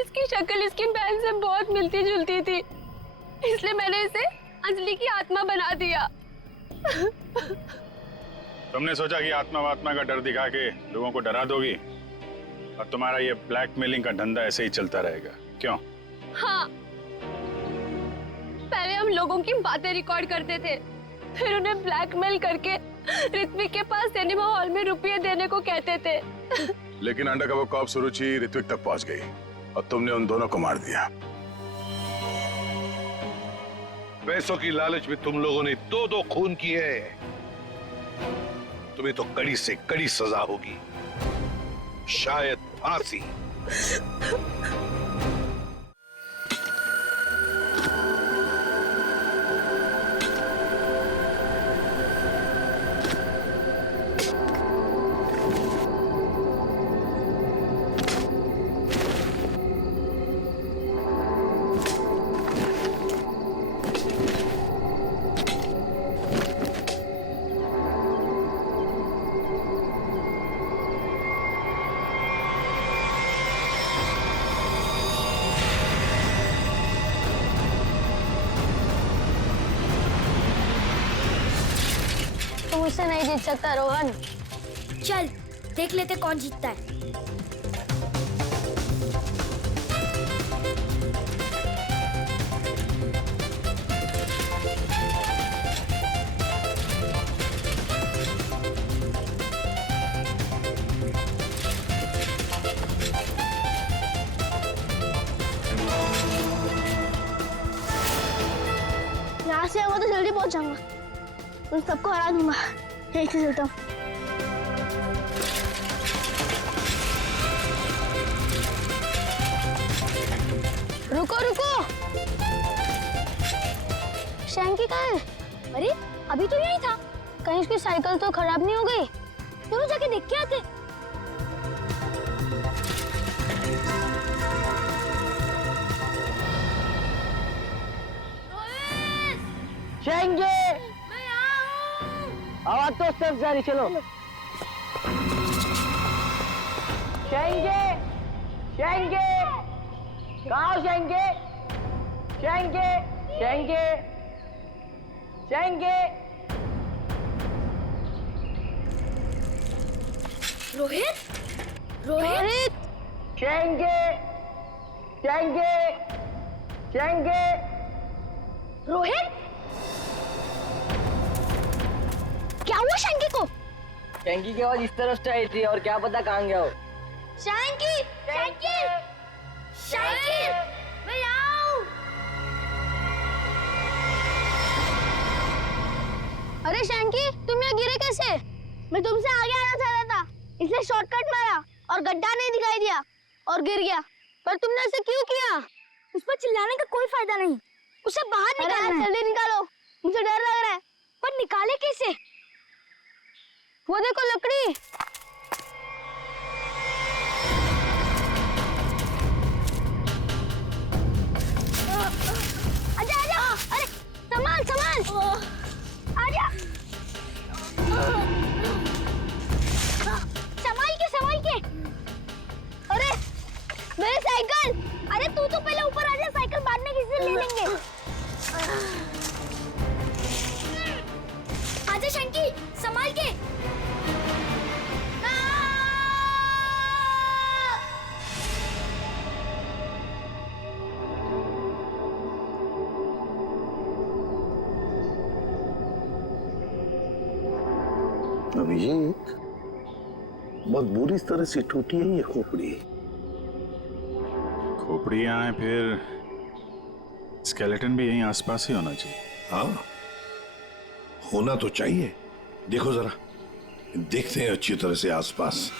इसकी शक्ल इसकी बहन से बहुत मिलती जुलती थी, इसलिए मैंने इसे अंजलि की आत्मा बना दिया। तुमने सोचा कि आत्मा वात्मा का डर दिखा के लोगों को डरा दोगी और तुम्हारा ये ब्लैकमेलिंग का धंधा ऐसे ही चलता रहेगा, क्यों? हाँ, पहले हम लोगों की बातें रिकॉर्ड करते थे, फिर उन्हें ब्लैकमेल करके ऋत्विक के पास सिनेमा हॉल में रुपये देने को कहते थे। लेकिन अंडरकवर कॉप सुरुचि ऋत्विक तक पहुंच गई और तुमने उन दोनों को मार दिया। पैसों की लालच में तुम लोगों ने दो खून किए हैं। तुम्हें तो कड़ी से कड़ी सजा होगी, शायद फांसी। मुझसे नहीं जीत सकता रोहन। चल देख लेते कौन जीतता है। यहाँ से आऊंगा तो जल्दी पहुंच जाऊंगा, उन सबको हरा दूंगा। एक से चलता हूँ। रुको रुको, शैंकी कहाँ है? अरे अभी तो यही था। कहीं उसकी साइकिल तो खराब नहीं हो गई? दोनों जाके देख के आते। शैंकी, आवाज तो सब जारी, चलो। शैंकी, शैंकी, कहाँ हो शैंकी? शैंकी, शैंकी, शैंकी। रोहित, रोहित, शैंकी, शैंकी, शैंकी। रोहित, क्या हुआ शैंकी को? शैंकी की आवाज इस तरफ से आई थी और क्या पता कहाँ गया हो। शैंकी, शैंकी, शैंकी, मैं यहाँ हूँ। अरे शैंकी, तुम यहाँ गिरे कैसे? मैं तुमसे आगे आना चाह रहा था, इसलिए शॉर्टकट मारा और गड्ढा नहीं दिखाई दिया और गिर गया। पर तुमने ऐसे क्यों किया? उस पर चिल्लाने का कोई फायदा नहीं, उसे बाहर निकालो। जल्दी निकालो, मुझे डर लग रहा है। पर निकाले कैसे? वो देखो लकड़ी। आजा आजा, अरे सामान सामान, आजा। संभाल के। अरे मेरी साइकिल। अरे तू तो पहले ऊपर आ जा, साइकिल बाद में किसी से ले लेंगे। आजा शंकी, संभाल के। अभिषेक, बहुत बुरी तरह से टूटी है ये खोपड़ी। खोपड़ी यहाँ है, फिर स्केलेटन भी यहीं आसपास ही होना चाहिए। हाँ, होना तो चाहिए। देखो जरा, देखते हैं अच्छी तरह से आसपास।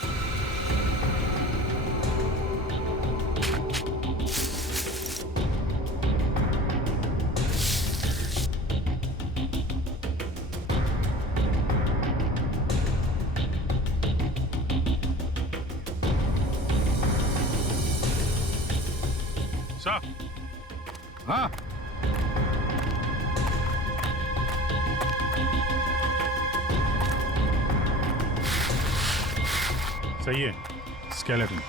सर, हाँ, सही है, स्केलेटन।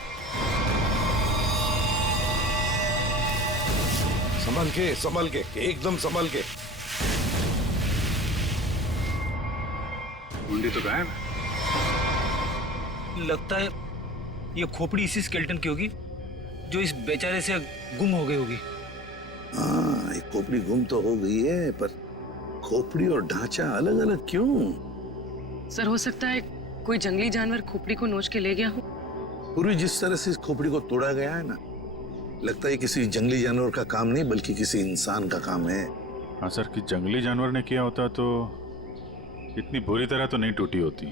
संभल के, एकदम संभल के। मुंडी तो गायब। लगता है ये खोपड़ी इसी स्केलेटन की होगी जो इस बेचारे से गुम हो गई होगी। हाँ, एक खोपड़ी गुम तो हो गई है, पर खोपड़ी और ढांचा अलग अलग क्यों? सर, हो सकता है कोई जंगली जानवर खोपड़ी को नोच के ले गया हो। पूरी जिस तरह से इस खोपड़ी को तोड़ा गया है ना, लगता है किसी जंगली जानवर का काम नहीं बल्कि किसी इंसान का काम है। हाँ सर, कि जंगली जानवर ने किया होता तो इतनी बुरी तरह तो नहीं टूटी होती।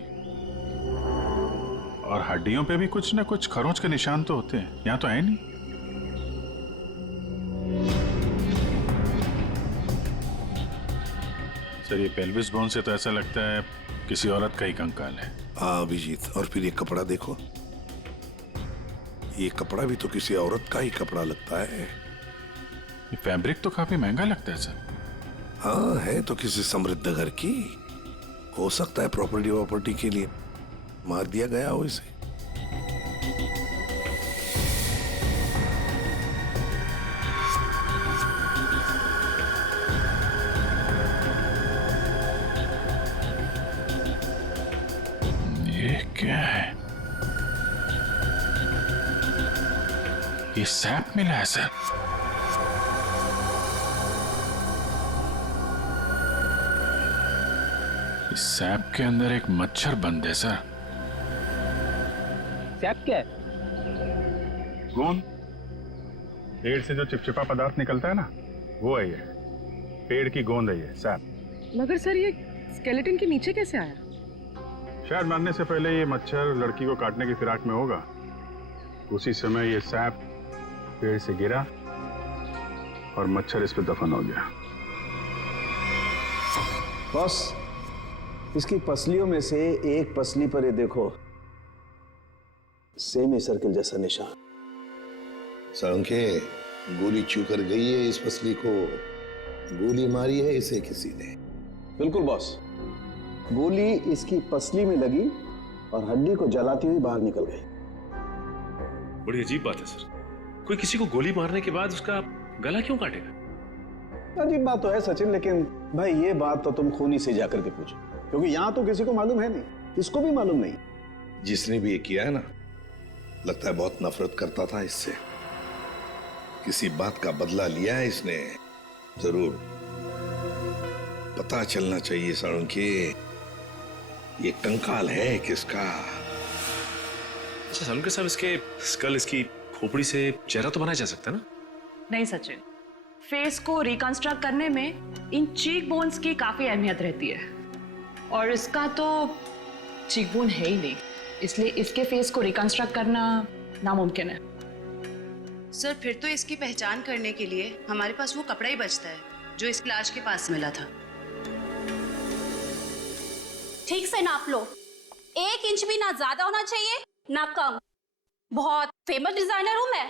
और हड्डियों पे भी कुछ ना कुछ खरोंच के निशान तो होते हैं, यहाँ तो है नहीं। सर, ये पेल्विस बोन से तो ऐसा लगता है किसी औरत का ही कंकाल है। हाँ अभिजीत, और फिर ये कपड़ा देखो, ये कपड़ा भी तो किसी औरत का ही कपड़ा लगता है। ये फैब्रिक तो काफी महंगा लगता है सर। हाँ, है तो किसी समृद्ध घर की, हो सकता है प्रॉपर्टी के लिए मार दिया गया हो इसे। ये क्या है? ये सैप मिला है सर। इस सैप के अंदर एक मच्छर बंद है सर। सैप क्या है? गोंद। पेड़ से जो चिपचिपा पदार्थ निकलता है ना, वो है ये। पेड़ की गोंद है ये सैप। मगर सर, ये स्केलेटन के नीचे कैसे आया? शायद मरने से पहले ये मच्छर लड़की को काटने की फिराक में होगा। उसी समय ये सैप पेड़ से गिरा और मच्छर इस पे दफन हो गया। बॉस, इसकी पसलियों में से एक पसली पर ये देखो, सेमी सर्किल जैसा निशान। सांखे, गोली छू कर गई है इस पसली को। गोली मारी है इसे किसी ने। बिल्कुल बॉस, गोली इसकी पसली में लगी और हड्डी को जलाती हुई बाहर निकल गई। बड़ी अजीब बात है सर, कोई किसी को गोली मारने के बाद उसका गला क्यों काटेगा? अजीब बात तो है सचिन, लेकिन भाई ये बात तो तुम खूनी से जाकर के पूछो, क्योंकि यहाँ तो किसी को मालूम है नहीं, इसको भी मालूम नहीं। जिसने भी ये किया है ना, लगता है बहुत नफरत करता था इससे। किसी बात का बदला लिया है इसने जरूर। पता चलना चाहिए साळुंखे, ये कंकाल है किसका। अच्छा साळुंखे साहब, इसके स्कल, इसकी खोपड़ी से चेहरा तो बनाया जा सकता है ना? नहीं सचिन, फेस को रिकंस्ट्रक्ट करने में इन चीक बोन्स की काफी अहमियत रहती है, और इसका तो चीक बोन है ही नहीं, इसलिए इसके फेस को रिकंस्ट्रक्ट करना नामुमकिन है। सर, फिर तो इसकी पहचान करने के लिए हमारे पास वो कपड़ा ही बचता है जो इस लाश के पास मिला था। ठीक से नाप लो, 1 इंच भी ना ज्यादा होना चाहिए ना कम। बहुत फेमस डिजाइनर हूँ मैं।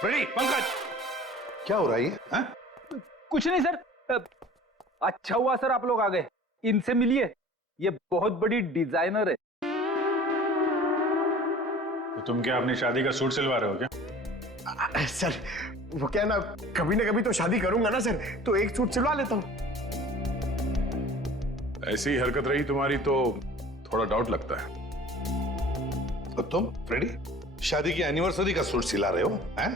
फ्रेडी, पंकज, क्या हो रहा है ये? कुछ नहीं सर। अच्छा हुआ सर आप लोग आ गए। इनसे मिलिए, ये बहुत बड़ी डिजाइनर है। तो तुम क्या अपनी शादी का सूट सिलवा रहे हो क्या? सर वो क्या ना कभी तो शादी करूंगा ना सर, तो एक सूट सिलवा लेता हूँ। ऐसी ही हरकत रही तुम्हारी तो थोड़ा डाउट लगता है। और तुम फ्रेडी शादी की एनिवर्सरी का सूट सिला रहे हो हैं?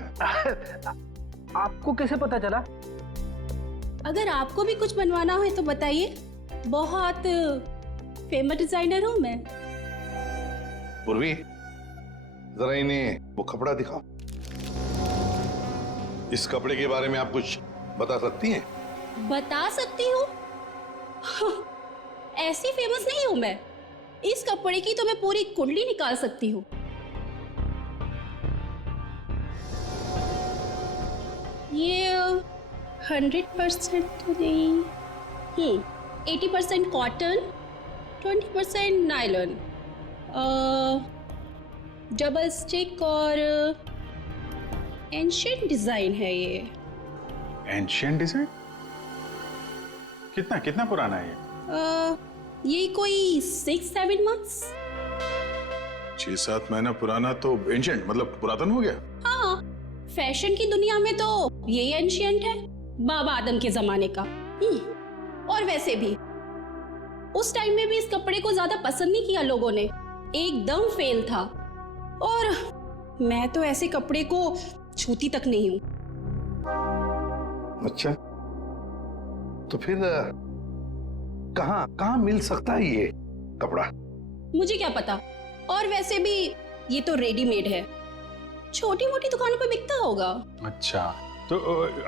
आपको कैसे पता चला? अगर आपको भी कुछ बनवाना हो तो बताइए, बहुत फेमस डिजाइनर हूँ मैं। पूर्वी जरा इन्हें वो कपड़ा दिखाओ। इस कपड़े के बारे में आप कुछ बता सकती हैं? बता सकती हूँ? ऐसी फेमस नहीं हूँ मैं। इस कपड़े की तो मैं पूरी कुंडली निकाल सकती हूँ। ये 100% तो नहीं, 80% कॉटन, 20% नायलॉन, डबल स्टिक और एंशिएंट डिजाइन है ये। Ancient design? कितना कितना पुराना है ये? ये कोई 6-7 मंथ्स। 6-7 महीना पुराना तो एंशिएंट मतलब पुरातन हो गया। हाँ, फैशन की दुनिया में तो ये एंशिएंट है, बाबा आदम के जमाने का। और वैसे भी उस टाइम में भी इस कपड़े को ज्यादा पसंद नहीं किया लोगों ने, एकदम फेल था। और मैं तो ऐसे कपड़े को छूती तक नहीं हूँ। अच्छा, तो फिर कहाँ मिल सकता है ये कपड़ा? मुझे क्या पता, और वैसे भी ये तो रेडीमेड है, छोटी मोटी दुकानों पे बिकता होगा। अच्छा, तो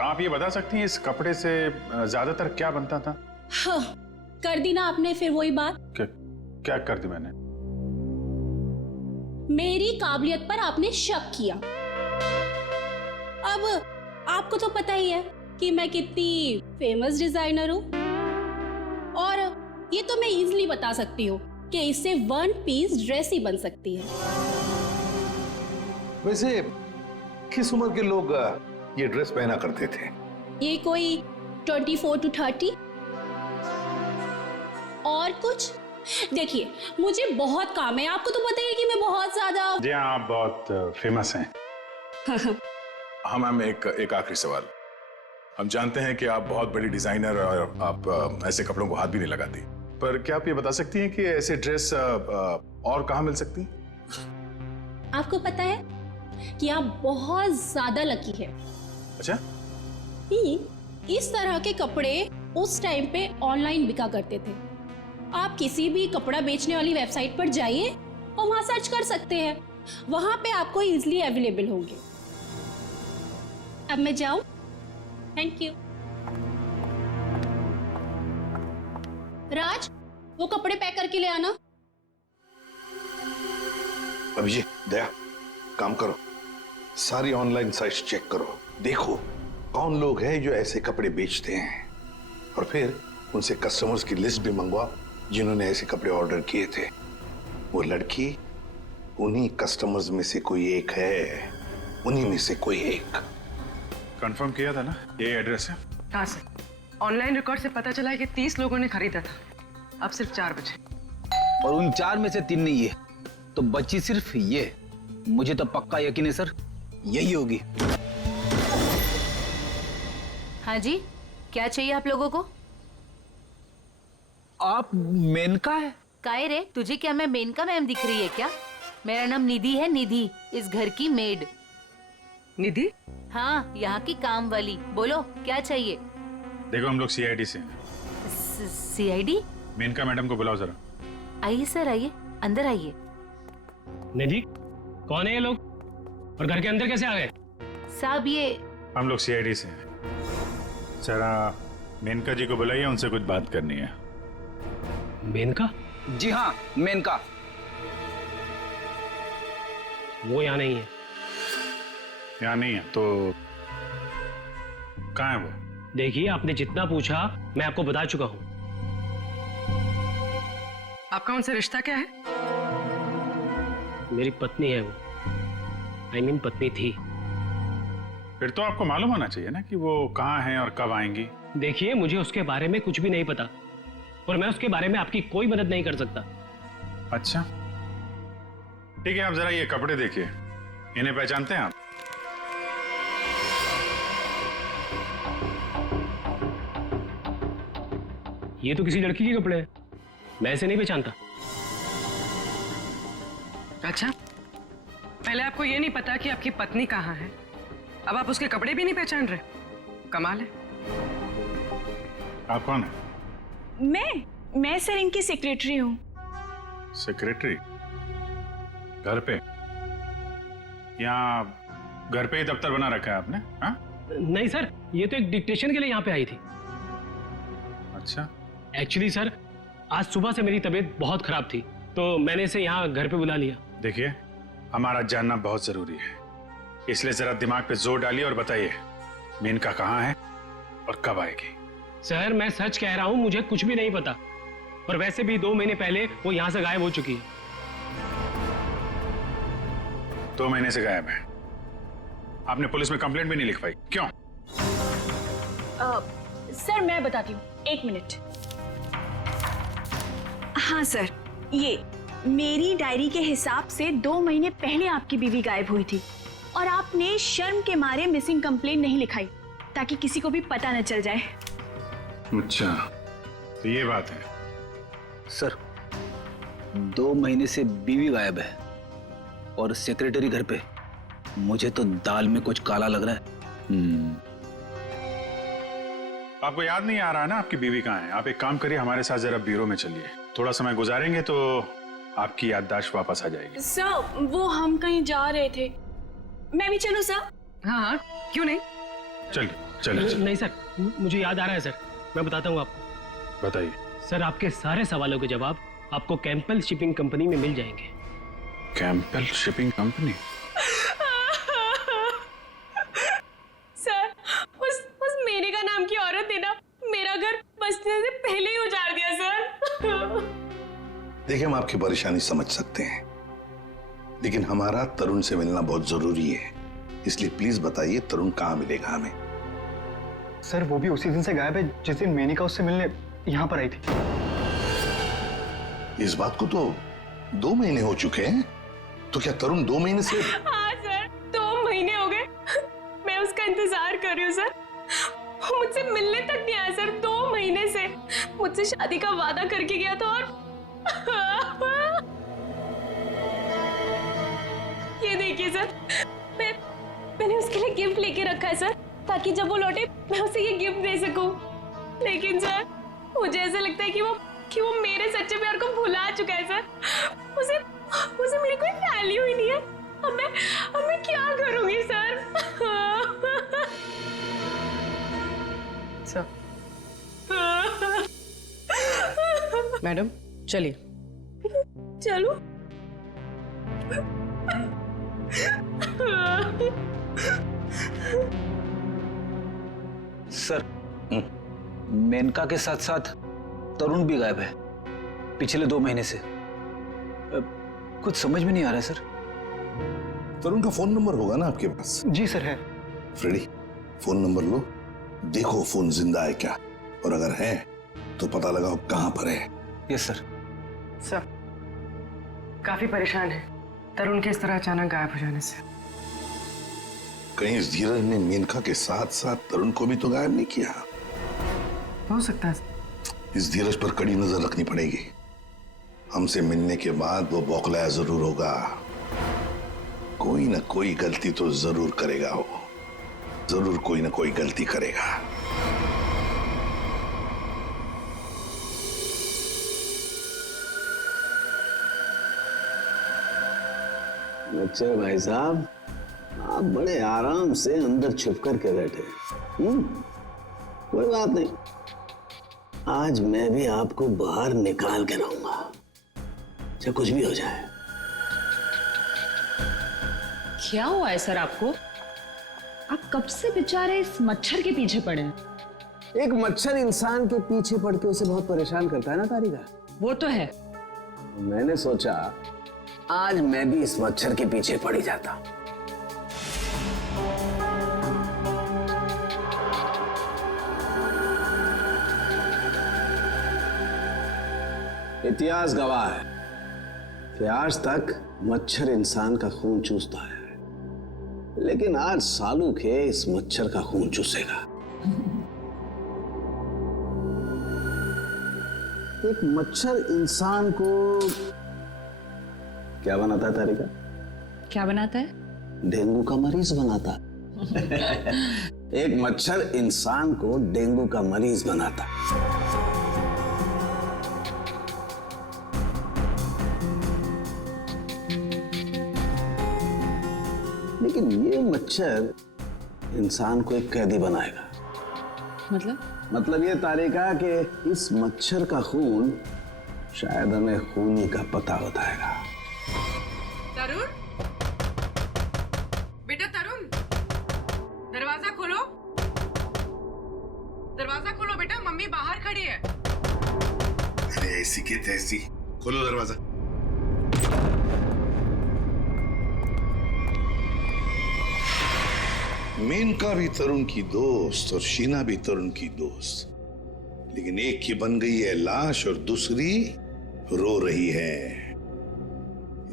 आप ये बता सकती हैं इस कपड़े से ज्यादातर क्या बनता था? हाँ, कर दी ना आपने फिर वही बात। क्या कर दी मैंने? मेरी काबिलियत पर आपने शक किया। अब आपको तो पता ही है कि मैं कितनी फेमस डिजाइनर हूँ, और ये तो मैं इजीली बता सकती हूँ कि इससे 1 पीस ड्रेस ही बन सकती है। वैसे किस उम्र के लोग ये ड्रेस पहना करते थे? ये कोई 24 to 30। और कुछ देखिए, मुझे बहुत काम है, आपको तो पता ही है कि मैं बहुत ज्यादा। जी हाँ, आप बहुत फेमस हैं। हाँ मैम, एक आखिरी सवाल। हम जानते हैं कि आप बहुत बड़ी डिजाइनर और आप ऐसे कपड़ों को हाथ भी नहीं लगाती, पर क्या आप ये बता सकती हैं कि ऐसे ड्रेस और कहाँ मिल सकती? आपको पता है कि आप बहुत ज्यादा लकी है। अच्छा? इस तरह के कपड़े उस टाइम पे ऑनलाइन बिका करते थे। आप किसी भी कपड़ा बेचने वाली वेबसाइट पर जाइए और वहां सर्च कर सकते हैं, वहां पे आपको इजीली अवेलेबल होंगे। अब मैं जाऊं? Thank you. राज, वो कपड़े पैक करके ले आना। अभिजीत, दया, काम करो, सारी ऑनलाइन साइट्स चेक करो, देखो कौन लोग हैं जो ऐसे कपड़े बेचते हैं, और फिर उनसे कस्टमर्स की लिस्ट भी मंगवाओ जिन्होंने ऐसे कपड़े ऑर्डर किए थे। वो लड़की उन्हीं कस्टमर्स में से कोई एक है, उन्हीं में से कोई एक। कंफर्म किया था ना, ये एड्रेस है? हाँ सर, ऑनलाइन रिकॉर्ड से पता चला है कि 30 लोगों ने खरीदा था, अब सिर्फ 4 बचे। और उन 4 में से 3 नहीं है, तो बची सिर्फ ये। मुझे तो पक्का यकीन है सर, यही होगी। हाँ जी, क्या चाहिए आप लोगों को? आप मेनका है? काहे रे, तुझे क्या मैं मेनका मैम दिख रही है क्या? मेरा नाम निधि है, निधि, इस घर की मेड। निधि? हाँ, यहाँ की काम वाली। बोलो क्या चाहिए? देखो, हम लोग सीआईडी से हैं। सीआईडी? मेनका मैडम को बुलाओ जरा। आइए सर, आइए, अंदर आइए। निधि, कौन है ये लोग और घर के अंदर कैसे आ गए? साहब, ये हम लोग सीआईडी से हैं। जरा मेनका जी को बुलाइए, उनसे कुछ बात करनी है। मेनका? जी हाँ, मेनका। वो यहाँ नहीं है। यहाँ नहीं है तो कहाँ है वो? देखिए, आपने जितना पूछा मैं आपको बता चुका हूँ। आपका उनसे रिश्ता क्या है? मेरी पत्नी है वो। I mean, पत्नी थी। फिर तो आपको मालूम होना चाहिए ना कि वो कहाँ हैं और कब आएंगी। देखिए, मुझे उसके बारे में कुछ भी नहीं पता और मैं उसके बारे में आपकी कोई मदद नहीं कर सकता। अच्छा ठीक है, आप जरा ये कपड़े देखिए, इन्हें पहचानते हैं आप? ये तो किसी लड़की के कपड़े हैं, मैं इसे नहीं पहचानता। अच्छा, पहले आपको ये नहीं पता कि आपकी पत्नी कहाँ है, अब आप उसके कपड़े भी नहीं पहचान रहे? कमाल है। आप कौन है? मैं सर इनकी सेक्रेटरी हूँ। सेक्रेटरी? घर पे? यहाँ घर पे ही दफ्तर बना रखा है आपने? हाँ? नहीं सर, ये तो एक डिक्टेशन के लिए यहाँ पे आई थी। अच्छा। एक्चुअली सर, आज सुबह से मेरी तबीयत बहुत खराब थी तो मैंने इसे यहाँ घर पे बुला लिया। देखिए, हमारा जानना बहुत जरूरी है, इसलिए जरा दिमाग पे जोर डालिए और बताइए मेनका कहाँ है और कब आएगी? सर मैं सच कह रहा हूँ, मुझे कुछ भी नहीं पता, और वैसे भी 2 महीने पहले वो यहाँ से गायब हो चुकी है। 2 महीने से गायब है? आपने पुलिस में कंप्लेंट भी नहीं लिखवाई, क्यों? सर मैं बताती हूँ, 1 मिनट। हाँ सर, ये मेरी डायरी के हिसाब से 2 महीने पहले आपकी बीवी गायब हुई थी और आपने शर्म के मारे मिसिंग कंप्लेंट नहीं लिखाई ताकि किसी को भी पता न चल जाए। अच्छा, तो ये बात है। सर 2 महीने से बीवी गायब है और सेक्रेटरी घर पे। मुझे तो दाल में कुछ काला लग रहा है। आपको याद नहीं आ रहा ना आपकी बीवी कहाँ है? आप एक काम करिए, हमारे साथ जरा ब्यूरो में चलिए, थोड़ा समय गुजारेंगे तो आपकी याददाश्त वापस आ जाएगी। सर वो हम कहीं जा रहे थे, मैं भी चलूं सर? हाँ, क्यों नहीं? चलिए चलिए। नहीं सर, मुझे याद आ रहा है सर, मैं बताता हूँ आपको। बताइए। सर आपके सारे सवालों के जवाब आपको कैंपल शिपिंग कंपनी में मिल जाएंगे। कैंपल शिपिंग कंपनी? सर उस मेरे का नाम की औरत ने ना मेरा घर बसने से पहले ही उजाड़ दिया सर। देखिए, हम आपकी परेशानी समझ सकते हैं, लेकिन हमारा तरुण से मिलना बहुत जरूरी है, इसलिए प्लीज बताइए तरुण कहाँ मिलेगा हमें? सर वो भी उसी दिन से गायब है जिस दिन मेनिका उससे मिलने यहाँ पर आई थी। इस बात को तो 2 महीने हो चुके हैं, तो क्या तरुण 2 महीने से? हाँ सर, 2 महीने हो गए, मैं उसका इंतजार कर रही हूँ सर। वो मुझसे मिलने तक नहीं आया सर 2 महीने से। मुझसे शादी का वादा करके गया था और ये देखिए सर, मैंने उसके लिए गिफ्ट लेके रखा है सर, ताकि जब वो लौटे मैं उसे ये गिफ्ट दे सकूं। लेकिन सर मुझे ऐसा लगता है कि वो मेरे सच्चे प्यार को भुला चुका है सर। उसे मेरी कोई वैल्यू ही नहीं है। अब मैं क्या करूंगी सर? सर मैडम चलिए। चलो। सर मेनका के साथ साथ तरुण भी गायब है पिछले 2 महीने से। कुछ समझ में नहीं आ रहा है सर। तरुण का फोन नंबर होगा ना आपके पास? जी सर है। फ्रेडी, फोन नंबर लो, देखो फोन जिंदा है क्या, और अगर है तो पता लगाओ कहां पर है। Yes sir. सर काफी परेशान है तरुण के इस तरह अचानक गायब हो जाने से। कहीं इस धीरज ने मेनका के साथ साथ तरुण को भी तो गायब नहीं किया? हो सकता है। इस धीरज पर कड़ी नजर रखनी पड़ेगी। हमसे मिलने के बाद वो बौखलाया जरूर होगा, कोई ना कोई गलती तो जरूर करेगा, वो जरूर कोई ना कोई गलती करेगा। अच्छा भाई साहब, आप बड़े आराम से अंदर छुप कर के बैठे। कोई बात नहीं, आज मैं भी आपको बाहर निकाल के रहूंगा, चाहे कुछ भी हो जाए। क्या हुआ है सर आपको? आप कब से बेचारे इस मच्छर के पीछे पड़े हैं? एक मच्छर इंसान के पीछे पड़ के उसे बहुत परेशान करता है ना तारिका। वो तो है, मैंने सोचा आज मैं भी इस मच्छर के पीछे पड़ ही जाता। इतिहास गवाह है कि आज तक मच्छर इंसान का खून चूसता है, लेकिन आज सालू के इस मच्छर का खून चूसेगा। एक मच्छर इंसान को क्या बनाता है तारिका? क्या बनाता है? डेंगू का मरीज बनाता है। एक मच्छर इंसान को डेंगू का मरीज बनाता है। लेकिन ये मच्छर इंसान को एक कैदी बनाएगा। मतलब ये तारिका कि इस मच्छर का खून शायद हमें खूनी का पता बताएगा। तरुण, बेटा तरुण, दरवाजा खोलो। दरवाजा खोलो बेटा, मम्मी बाहर खड़ी है। अरे ऐसी की तैसी, खोलो दरवाजा। मेनका भी तरुण की दोस्त और शीना भी तरुण की दोस्त, लेकिन एक की बन गई है लाश और दूसरी रो रही है।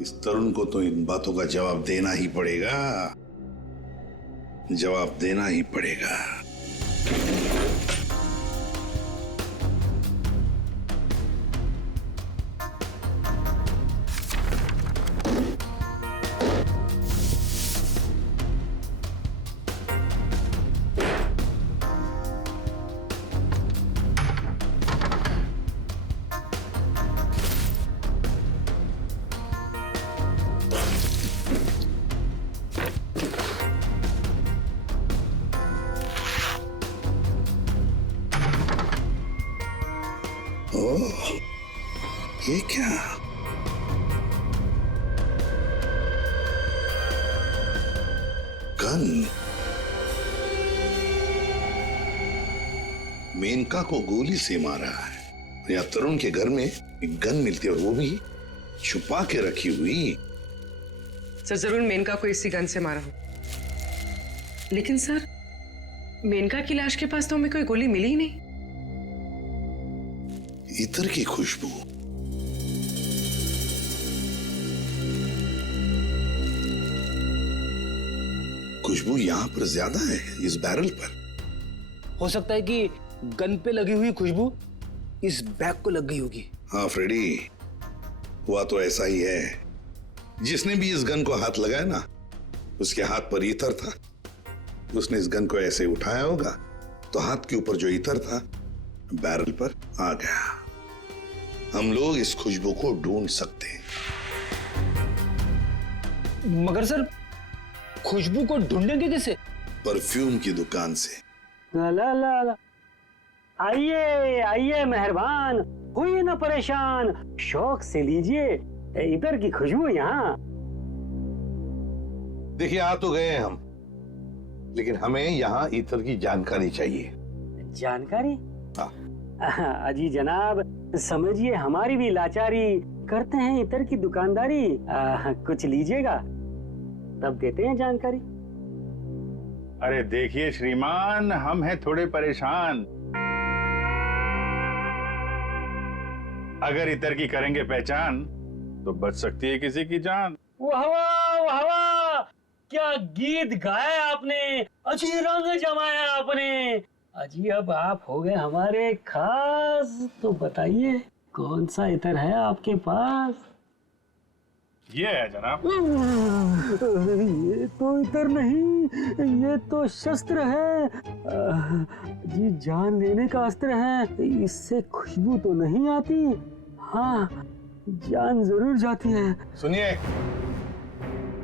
इस तरुण को तो इन बातों का जवाब देना ही पड़ेगा, जवाब देना ही पड़ेगा। ओह, ये क्या? गन। मेनका को गोली से मारा है या तरुण के घर में एक गन मिलती है और वो भी छुपा के रखी हुई। सर जरूर मेनका को इसी गन से मारा हो, लेकिन सर मेनका की लाश के पास तो हमें कोई गोली मिली ही नहीं। इत्र की खुशबू। खुशबू यहां पर ज्यादा है इस बैरल पर। हो सकता है कि गन पे लगी हुई खुशबू इस बैग को लग गई होगी। हाँ फ्रेडी, हुआ तो ऐसा ही है। जिसने भी इस गन को हाथ लगाया ना, उसके हाथ पर इत्र था। उसने इस गन को ऐसे उठाया होगा तो हाथ के ऊपर जो इत्र था बैरल पर आ गया। हम लोग इस खुशबू को ढूंढ सकते हैं। मगर सर खुशबू को ढूंढेंगे कैसे? परफ्यूम की दुकान से। ला ला ला ला। आइए आइए मेहरबान, होइए ना परेशान, शौक से लीजिए इधर की खुशबू यहाँ। देखिए आ तो गए हम, लेकिन हमें यहाँ इत्र की जानकारी चाहिए। जानकारी? हाँ। अजी जनाब, समझिए हमारी भी लाचारी, करते हैं इत्र की दुकानदारी। कुछ लीजिएगा तब देते हैं जानकारी। अरे देखिए श्रीमान, हम हैं थोड़े परेशान। अगर इतर की करेंगे पहचान तो बच सकती है किसी की जान। वाह वाह वाह वाह, क्या गीत गाया आपने, अच्छी रंग जमाया आपने। अजी अब आप हो गए हमारे खास, तो बताइए कौन सा इत्र है आपके पास? ये है जनाब। ये तो इत्र नहीं, ये तो शस्त्र है। जी जान लेने का अस्त्र है। इससे खुशबू तो नहीं आती, हाँ जान जरूर जाती है। सुनिए,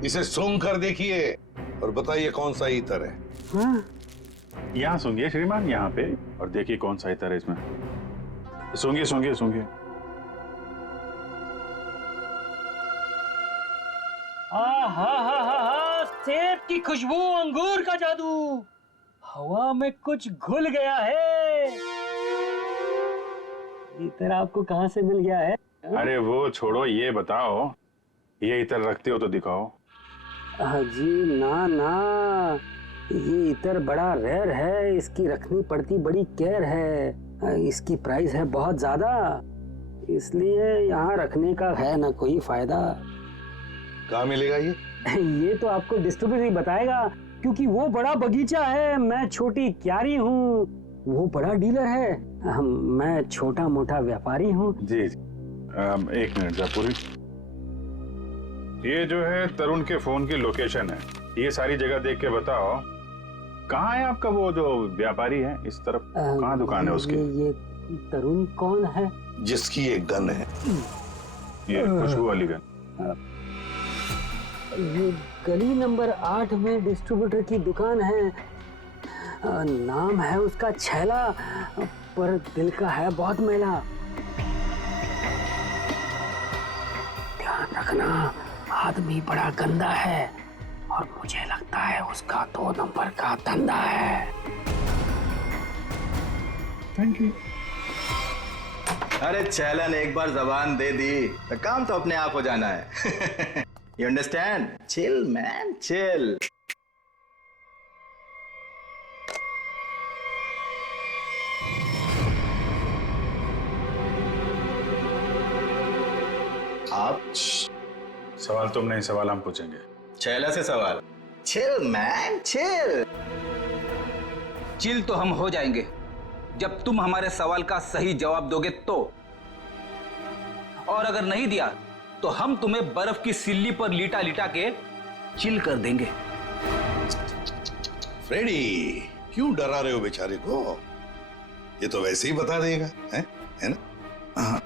इसे सूंघ कर देखिए और बताइए कौन सा इत्र है। हाँ? यहाँ सूंघिए श्रीमान, यहाँ पे, और देखिए कौन सा इत्र है इसमें। सूंघिए सूंघिए सूंघिए। सेब की खुशबू, अंगूर का जादू, हवा में कुछ घुल गया है। इत्र आपको कहाँ से मिल गया है? अरे वो छोड़ो, ये बताओ ये इतर रखते हो तो दिखाओ। जी ना ना, ये इतर बड़ा रेयर है, इसकी रखनी पड़ती बड़ी केयर है, इसकी प्राइस है बहुत ज्यादा, इसलिए यहाँ रखने का है ना कोई फायदा। कहाँ मिलेगा ये? ये तो आपको डिस्ट्रीब्यूटर ही बताएगा, क्योंकि वो बड़ा बगीचा है, मैं छोटी क्यारी हूँ, वो बड़ा डीलर है, मैं छोटा मोटा व्यापारी हूँ। जी एक मिनट जयपुरी, ये जो है तरुण के फोन की लोकेशन है, ये सारी जगह देख के बताओ कहाँ है आपका वो जो व्यापारी है इस तरफ, कहाँ दुकान है उसकी? ये तरुण कौन है? जिसकी एक गन है, ये खुशबू वाली गन। ये गली नंबर 8 में डिस्ट्रीब्यूटर की दुकान है, नाम है उसका छैला, पर दिल का है बहुत मैला। ध्यान रखना, आदमी बड़ा गंदा है और मुझे लगता है उसका 2 नंबर का धंधा है। Thank you. अरे छैला ने एक बार जबान दे दी तो काम तो अपने आप हो जाना है। You understand? Chill man chill. आप सवाल तुम नहीं, सवाल हम पूछेंगे। छैला से सवाल? Chill man chill. चिल तो हम हो जाएंगे जब तुम हमारे सवाल का सही जवाब दोगे तो, और अगर नहीं दिया तो हम तुम्हें बर्फ की सिल्ली पर लिटा लिटा के चिल कर देंगे। फ्रेडी, क्यों डरा रहे हो बेचारे को? ये तो वैसे ही बता देगा, है ना? हाँ।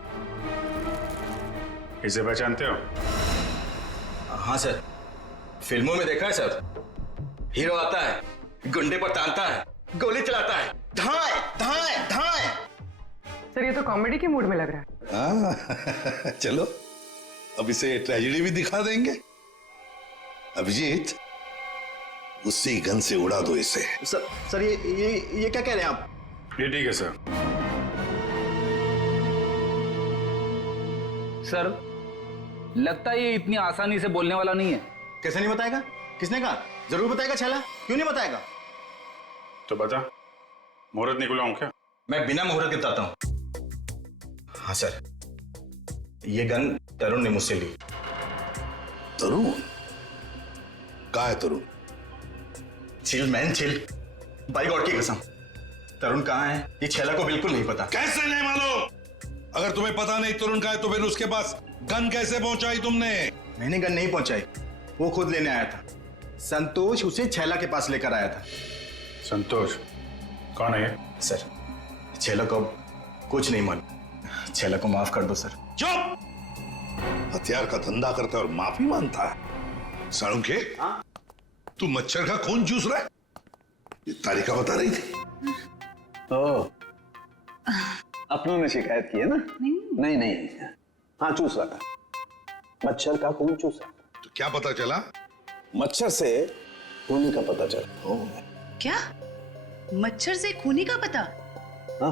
इसे पहचानते हो? हाँ सर, फिल्मों में देखा है सर। हीरो आता है, गुंडे पर तानता है, गोली चलाता है, धाए धाए धाए। सर ये तो कॉमेडी के मूड में लग रहा हाँ चलो अब इसे ट्रेजेडी भी दिखा देंगे। अभिजीत, उसी गन से उड़ा दो इसे। सर ये क्या कह रहे हैं आप? ये ठीक है सर। सर लगता है ये इतनी आसानी से बोलने वाला नहीं है। कैसे नहीं बताएगा? किसने कहा? जरूर बताएगा छैला, क्यों नहीं बताएगा? तो बता, मुहूर्त निकलवाऊं क्या? मैं बिना मुहूर्त के बताता हूं। हाँ सर, ये गन तरुण ने मुझसे ली। तरुण? कहाँ है Tarun? Chill man chill, by god की कसम, तरुण कहाँ है ये छैला को बिल्कुल नहीं पता। कैसे नहीं मालूम? अगर तुम्हें पता नहीं तरुण कहाँ है तो फिर उसके पास गन कैसे पहुंचाई तुमने? मैंने गन नहीं पहुंचाई, वो खुद लेने आया था। संतोष उसे छैला के पास लेकर आया था। संतोष कौन है? सर छैला को कुछ नहीं मालूम, छैला को माफ कर दो सर। चुप! हथियार का धंधा करता है और माफी मांगता है। साळुंखे, तू मच्छर का खून चूस रहा है? ये तारिका बता रही थी। अपनों ने शिकायत की है ना? नहीं हाँ चूस रहा था, मच्छर का खून चूसा। तो क्या पता चला? मच्छर से खूनी का पता चला। क्या? मच्छर से खूनी का पता? हाँ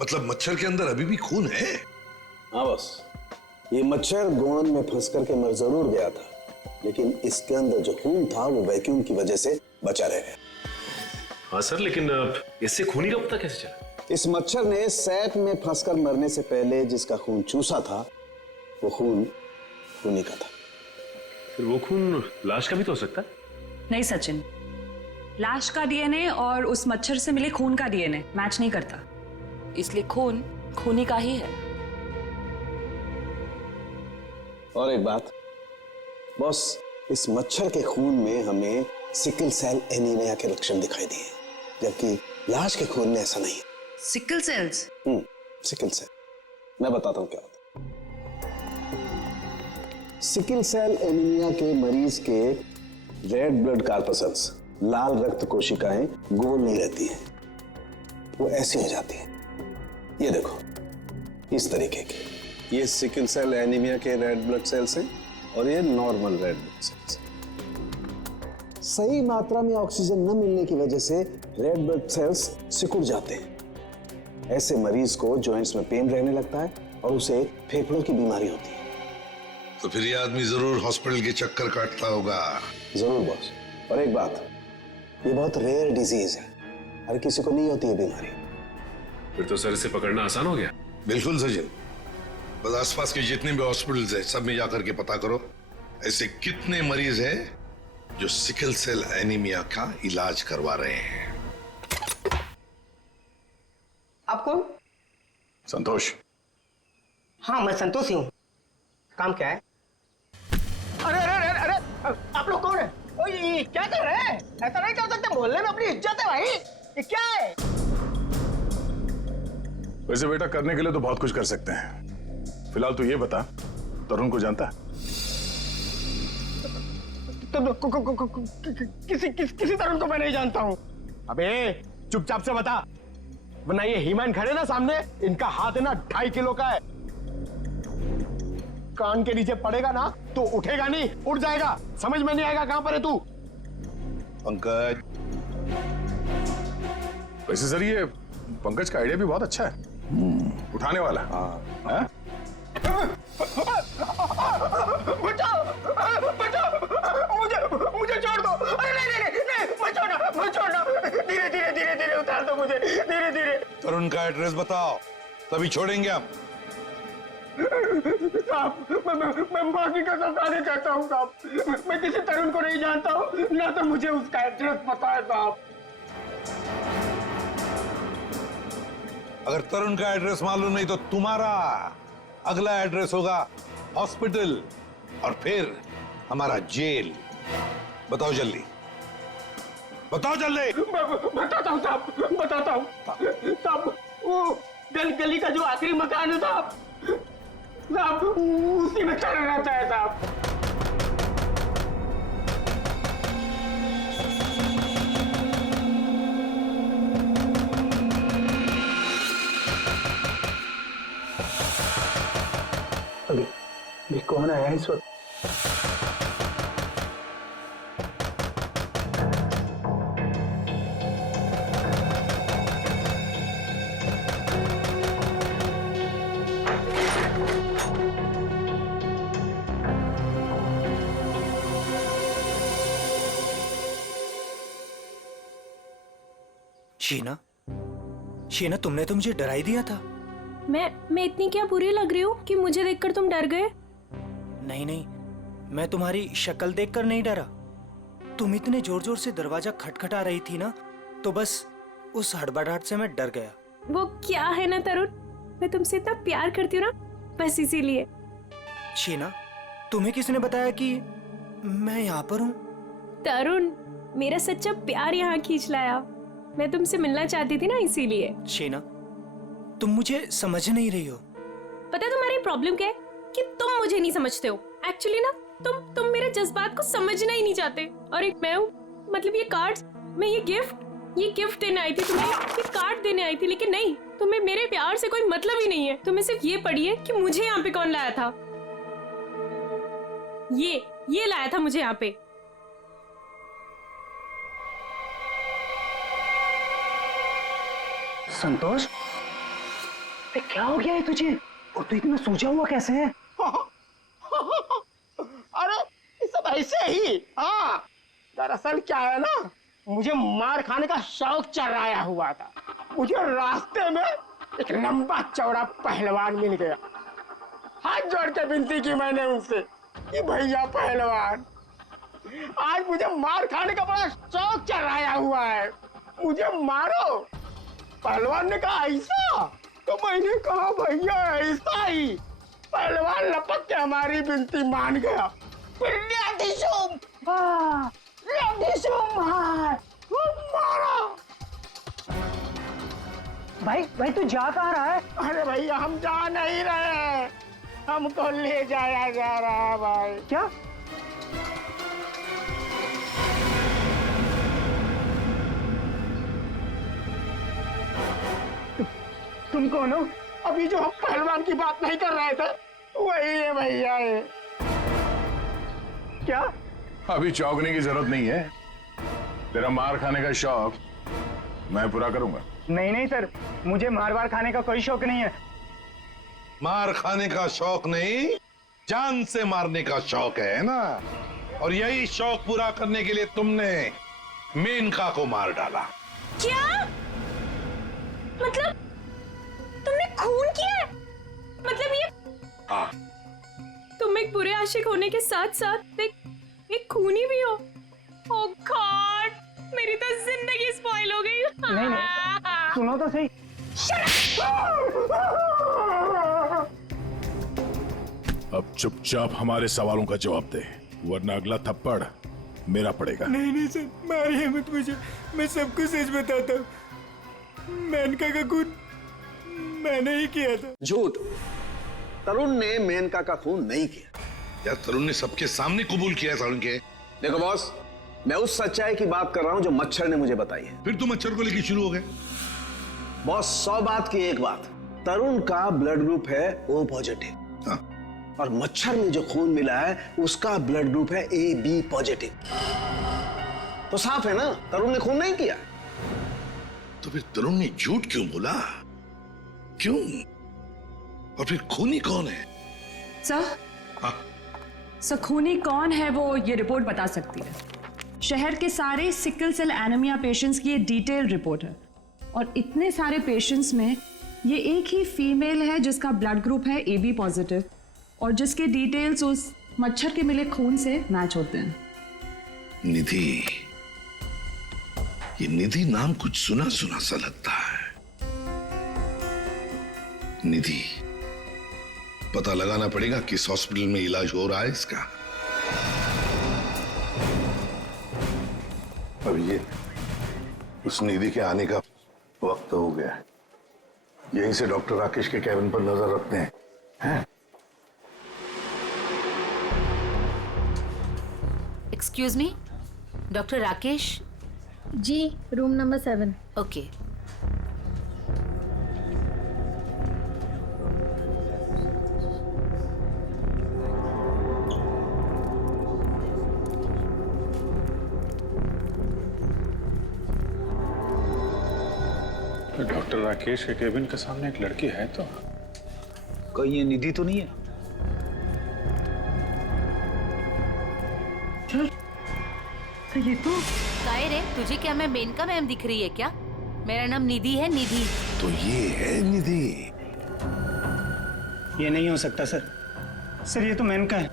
मतलब मच्छर के अंदर अभी भी खून है? हाँ बस, ये मच्छर गोंद में फंस करके मर जरूर गया था, लेकिन इसके अंदर जो खून था वो वैक्यूम की वजह से बचा रह गया। हाँ सर, लेकिन इससे खूनी का पता कैसे चला? इस मच्छर ने सैप में फंसकर मरने से पहले जिसका खून चूसा था वो खून खूनी का था। फिर वो खून लाश का भी तो हो सकता है? नहीं सचिन, लाश का डीएनए और उस मच्छर से मिले खून का डीएनए मैच नहीं करता, इसलिए खून खूनी का ही है। और एक बात बॉस, इस मच्छर के खून में हमें सिकल सेल एनीमिया के लक्षण दिखाई दिए, जबकि लाश के खून में ऐसा नहीं है। Sickle sales? सिकल सेल, मैं बताता हूँ क्या होता है। सिकल सेल एनीमिया के मरीज के रेड ब्लड कार्पसल्स, लाल रक्त कोशिकाएं गोल नहीं रहती हैं, वो ऐसी हो जाती हैं। ये देखो, इस तरीके की। ये सिकल सेल एनीमिया के रेड ब्लड सेल्स हैं और ये नॉर्मल रेड ब्लड सेल्स। सही मात्रा में ऑक्सीजन न मिलने की वजह से रेड ब्लड सेल्स सिकुड़ जाते हैं। ऐसे मरीज को जॉइंट्स में पेन रहने लगता है और उसे फेफड़ों की बीमारी होती है। तो फिर ये आदमी जरूर हॉस्पिटल के चक्कर काटता होगा। जरूर बॉस। और एक बात, ये बहुत रेयर डिजीज है, हर किसी को नहीं होती है बीमारी। फिर तो सर इसे पकड़ना आसान हो गया। बिल्कुल सचिन, बस आसपास के जितने भी हॉस्पिटल्स हैं सब में जाकर के पता करो ऐसे कितने मरीज हैं जो सिकल सेल एनीमिया का इलाज करवा रहे हैं। आप कौन? संतोष। हाँ मैं संतोष ही हूँ। काम क्या है? अरे अरे अरे अरे आप लोग कौन है? ओए ये क्या कर रहे हैं? ऐसा नहीं कर सकते, मोहल्ले में अपनी इज्जत है भाई। ये क्या है? वैसे बेटा करने के लिए तो बहुत कुछ कर सकते हैं। फिलहाल तू ये बता, तरुण को जानता है? किसी तरुण को मैं नहीं जानता हूँ। अबे चुपचाप से बता, वरना ये हीमैन खड़े ना सामने, इनका हाथ है ना 2.5 किलो का है। कान के नीचे पड़ेगा ना तो उठेगा नहीं, उड़ जाएगा। समझ में नहीं आएगा कहां पर है तू। पंकज। वैसे सर ये पंकज का आइडिया भी बहुत अच्छा है, उठाने वाला। हाँ। बचाओ बचाओ, मुझे छोड़ दो। अरे नहीं मत छोड़ना। धीरे धीरे उतार दो मुझे, धीरे धीरे। तरुण का एड्रेस बताओ, तभी छोड़ेंगे हम। साहब मैं माँ की कसम खाने कहता हूँ साहब, मैं किसी तरुण को नहीं जानता हूँ, ना तो मुझे उसका एड्रेस पता है साहब। अगर तरुण का एड्रेस मालूम नहीं तो तुम्हारा अगला एड्रेस होगा हॉस्पिटल और फिर हमारा जेल। बताओ जल्दी, बताओ जल्दी। बताता हूँ साहब, बताता हूँ साहब। वो गली का जो आखिरी मकान है साहब, उसी में चढ़ा रहता है साहब। अभी कौन आया इस वक्त? शीना, तुमने तो मुझे डरा ही दिया था। मैं इतनी क्या बुरी लग रही हूँ कि मुझे देखकर तुम डर गए? नहीं, मैं तुम्हारी शक्ल देखकर नहीं डरा। तुम इतने जोर जोर से दरवाजा खटखटा रही थी ना, तो बस उस हड़बड़ाहट से मैं डर गया। वो क्या है ना तरुण, मैं तुमसे इतना प्यार करती हूँ ना, बस इसीलिए। शीना, तुम्हें किसने बताया कि मैं यहाँ पर हूँ? तरुण, मेरा सच्चा प्यार यहाँ खींच लाया। मैं तुमसे मिलना चाहती थी ना, इसीलिए। शीना, तुम मुझे समझ नहीं रही हो। पता है तुम्हारी प्रॉब्लम क्या है? कि तुम मुझे नहीं समझते हो। एक्चुअली ना तुम मेरे जज्बात को समझना ही नहीं चाहते। और एक मैं हूँ, मतलब ये कार्ड्स, मैं ये गिफ्ट देने आई थी तुम्हें, ये कार्ड देने आई थी, लेकिन नहीं, तुम्हें मेरे प्यार से कोई मतलब ही नहीं है। तुम्हें सिर्फ ये पड़ी है कि मुझे यहाँ पे कौन लाया था। ये लाया था मुझे यहाँ पे। संतोष, क्या हो गया है तुझे? और तू इतना सूझा हुआ कैसे है? अरे ये सब ऐसे ही। हाँ, दरअसल क्या है ना, मुझे मार खाने का शौक चढ़ाया हुआ था। मुझे रास्ते में एक लंबा चौड़ा पहलवान मिल गया। हाथ जोड़ के विनती की मैंने उनसे कि भैया पहलवान, आज मुझे मार खाने का बड़ा शौक चढ़ाया हुआ है, मुझे मारो। पहलवान ने कहा ऐसा? तो मैंने कहा भैया ऐसा ही। पहलवान लपक के हमारी विनती मान गया। फिर मारा। भाई तू जा कहाँ रहा है? अरे भैया हम जा नहीं रहे, हमको ले जाया जा रहा है भाई। क्या? तुम कौन हो? अभी जो हम पहलवान की बात नहीं कर रहे थे वही है भैया। ये क्या? अभी चौंकने की जरूरत नहीं है, तेरा मार खाने का शौक मैं पूरा करूंगा। नहीं सर, मुझे मार खाने का कोई शौक नहीं है। मार खाने का शौक नहीं, जान से मारने का शौक है ना? और यही शौक पूरा करने के लिए तुमने मेनका को मार डाला। क्या मतलब तुमने खून किया है? मतलब ये हाँ। तुम एक बुरे आशिक होने के साथ साथ एक खूनी भी हो। ओह गॉड, मेरी तो जिंदगी स्पॉइल हो गई। नहीं, सुनो तो सही। अब चुपचाप हमारे सवालों का जवाब दे, वरना अगला थप्पड़ मेरा पड़ेगा। नहीं सर, मारिए मत मुझे, मैं सबको सच बताता हूँ। मेनका का खून मैंने ही किया था। झूठ। तरुण ने मेनका का खून नहीं किया। यार तरुण ने सबके सामने कबूल किया तरुण के। देखो बॉस, मैं उस सच्चाई की बात कर रहा हूं जो मच्छर ने मुझे बताई है। फिर तुम मच्छर को लेकर शुरू हो गए। बॉस 100 बात की एक बात, तरुण का ब्लड ग्रुप है O पॉजिटिव। हाँ। और मच्छर में जो खून मिला है उसका ब्लड ग्रुप है AB पॉजिटिव। तो साफ है ना, तरुण ने खून नहीं किया। तो फिर तरुण ने झूठ क्यों बोला? क्यों? और फिर खूनी कौन है? सर, सर खूनी कौन है वो ये रिपोर्ट बता सकती है। शहर के सारे सिकल सेल एनीमिया पेशेंट्स की ये डिटेल रिपोर्ट है, और इतने सारे पेशेंट्स में ये एक ही फीमेल है जिसका ब्लड ग्रुप है AB पॉजिटिव, और जिसके डिटेल्स उस मच्छर के मिले खून से मैच होते हैं। निधि, ये निधि नाम कुछ सुना सुना सा लगता है। निधि, पता लगाना पड़ेगा किस हॉस्पिटल में इलाज हो रहा है इसका। अब ये उस निधि के आने का वक्त हो गया है। यहीं से डॉक्टर राकेश के कैबिन पर नजर रखते हैं। Excuse me, doctor Rakesh? जी, room number 7। Okay. Doctor Rakesh के केबिन के सामने एक लड़की है, तो कहीं ये निधि तो नहीं है? तो ये तो काय रे, तुझे क्या मैं मेनका मैम दिख रही है क्या? मेरा नाम निधि है, निधि। तो ये है निधि। ये नहीं हो सकता सर। सर ये तो मेनका है,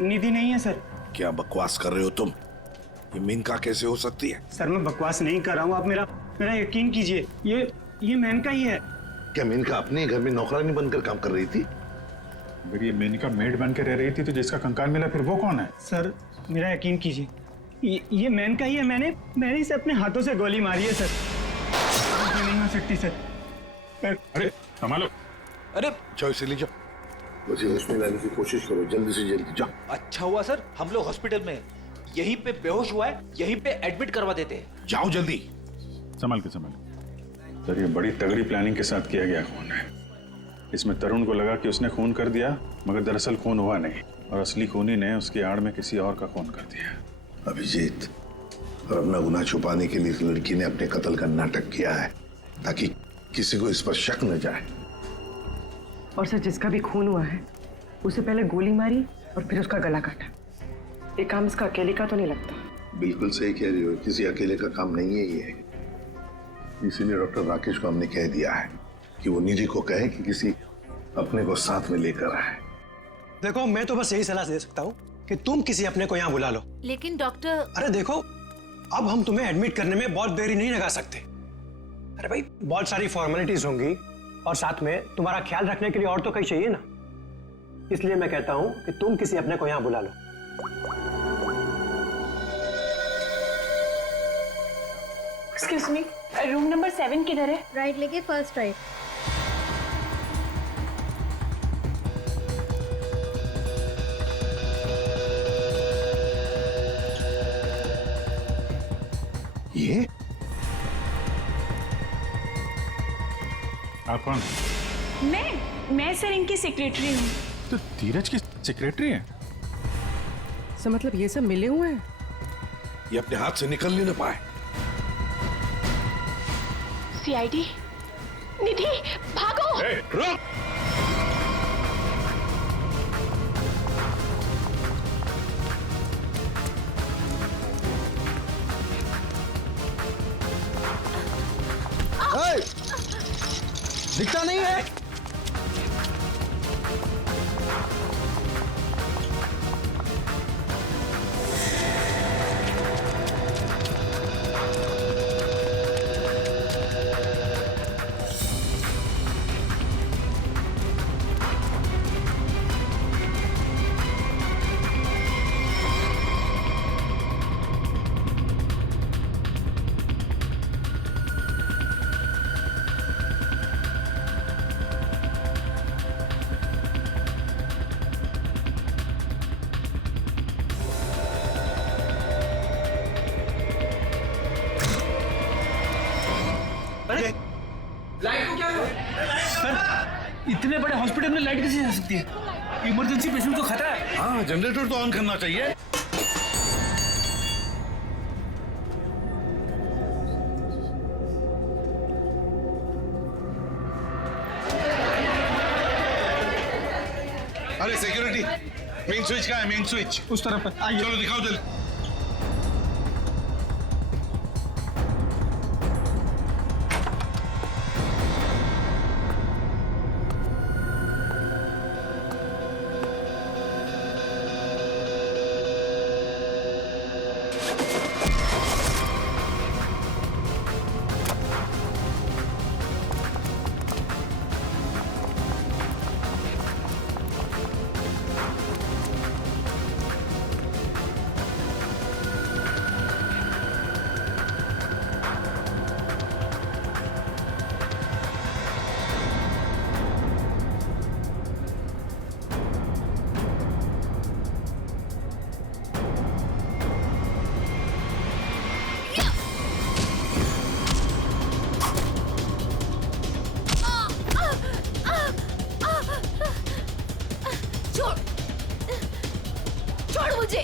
निधि नहीं है सर। क्या बकवास कर रहे हो तुम? ये मेनका कैसे हो सकती है? सर मैं बकवास नहीं कर रहा हूँ, आप मेरा यकीन कीजिए। ये मेनका ही है। क्या मेनका अपने घर में नौकरानी बनकर काम कर रही थी? अगर ये मेनका मेड बन के रह रही थी तो जिसका कंकाल मिला फिर वो कौन है? सर मेरा यकीन कीजिए, ये मेनका ही है। मैंने इसे अपने हाथों से गोली मारी है सर। ये नहीं हो सकती सर। अरे संभालो। अरे जाओ इसे ले जाओ, मुझे होश में लाने की कोशिश करो, जल्दी से जल्दी जाओ। अच्छा हुआ सर हम लोग हॉस्पिटल में, यहीं पे बेहोश हुआ है, यहीं पे एडमिट करवा देते हैं। जाओ जल्दी। संभाल के संभाल। सर ये बड़ी तगड़ी प्लानिंग के साथ किया गया खून है। इसमें तरुण को लगा कि उसने खून कर दिया, मगर दरअसल खून हुआ नहीं, और असली खूनी ने उसकी आड़ में किसी और का खून कर दिया। अभिजीत, और अपना गुनाह छुपाने के लिए इस लड़की ने अपने कत्ल का नाटक किया है ताकि किसी को इस पर शक न जाए। और सर जिसका भी खून हुआ है उसे पहले गोली मारी और फिर उसका गला काटा। ये काम इसका अकेले का तो नहीं लगता। बिल्कुल सही कह रही हो, किसी अकेले का काम नहीं है ये। इसीलिए डॉक्टर राकेश को हमने कह दिया है कि वो निधि को कहे कि किसी अपने को साथ में लेकर आए। देखो मैं तो बस यही सलाह दे सकता हूँ कि तुम किसी अपने को यहाँ बुला लो। लेकिन डॉक्टर, अरे देखो, अब हम तुम्हें एडमिट करने में बहुत देरी नहीं लगा सकते। अरे भाई बहुत सारी फॉर्मेलिटीज होंगी, और साथ में तुम्हारा ख्याल रखने के लिए और तो कहीं चाहिए ना। इसलिए मैं कहता हूँ कि तुम किसी अपने को यहाँ बुला लो। एक्सक्यूज मी, रूम नंबर 7 किधर है? राइट लेके फर्स्ट राइट। ये आप कौन? मैं सर इनकी सेक्रेटरी हूँ। तो धीरज की सेक्रेटरी है? सर मतलब ये सब मिले हुए हैं? ये अपने हाथ से निकल नहीं पाए। CID, निधि भागो। रुक। दिखता नहीं है। लाइट को क्या हुआ? सर, इतने बड़े हॉस्पिटल में लाइट कैसे जा सकती है? इमरजेंसी पेशेंट को खतरा है। हाँ, जनरेटर तो ऑन करना चाहिए। अरे सिक्योरिटी, मेन स्विच कहाँ है? मेन स्विच उस तरफ है। आइए। चलो दिखाओ जल्दी। छोड़ मुझे।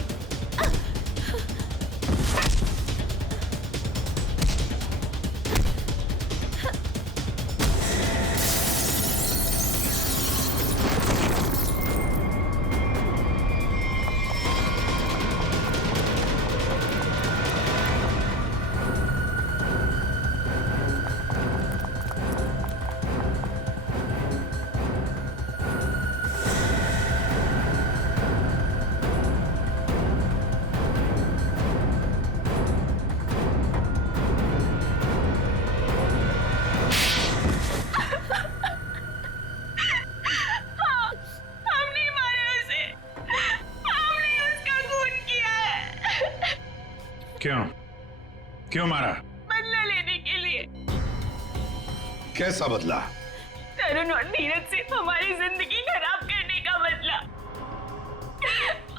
क्यों? क्यों मारा? बदला लेने के लिए। कैसा बदला? तरुण और धीरज से हमारी जिंदगी खराब करने का बदला।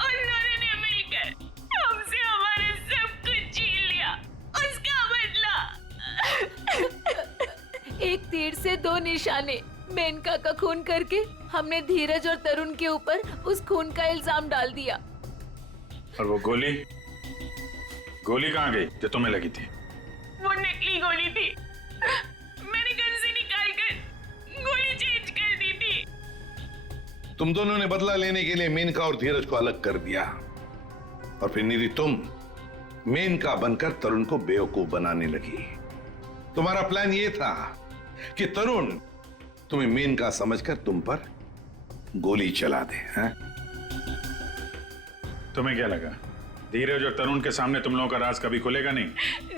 उन्होंने मिलकर हमसे हमारे सब कुछ छीन लिया, उसका बदला। एक तीर से दो निशाने। मेनका का खून करके हमने धीरज और तरुण के ऊपर उस खून का इल्जाम डाल दिया। और वो गोली? गोली कहाँ गई जो तुम्हें लगी थी? वो नकली गोली थी। मैंने गन से निकालकर गोली चेंज कर दी थी। तुम दोनों ने बदला लेने के लिए मेनका और धीरज को अलग कर दिया, और फिर निधि तुम मेनका बनकर तरुण को बेवकूफ बनाने लगी। तुम्हारा प्लान ये था कि तरुण तुम्हें मेनका समझकर तुम पर गोली चला दे। हैं? तुम्हें क्या लगा धीरज और तरुण के सामने तुम लोगों का राज कभी खुलेगा नहीं?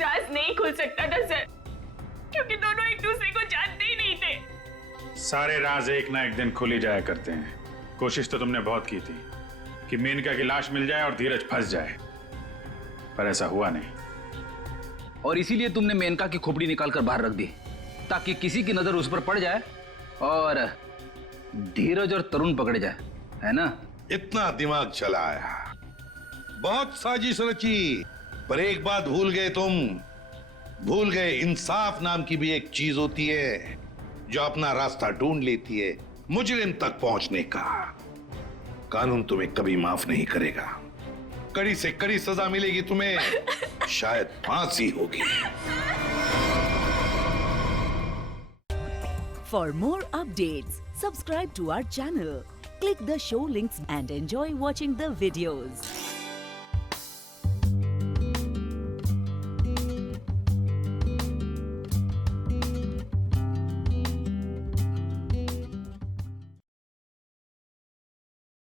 राज नहीं खुल सकता था सर, क्योंकि दोनों एक दूसरे को जानते ही नहीं थे। सारे राज एक ना एक दिन खुल ही जाया करते हैं। कोशिश तो तुमने बहुत की थी कि मेनका की लाश मिल जाए और धीरज फंस जाए, पर ऐसा हुआ नहीं। और इसीलिए तुमने मेनका की खोपड़ी निकाल कर बाहर रख दी, ताकि किसी की नजर उस पर पड़ जाए और धीरज और तरुण पकड़े जाए, है ना? इतना दिमाग चलाया, बहुत साजिश रची, पर एक बात भूल गए तुम। भूल गए इंसाफ नाम की भी एक चीज होती है जो अपना रास्ता ढूंढ लेती है मुजरिम तक पहुंचने का। कानून तुम्हें कभी माफ नहीं करेगा। कड़ी से कड़ी सजा मिलेगी तुम्हें, शायद फांसी होगी। For more updates, subscribe to our channel, click the show links and enjoy watching the videos.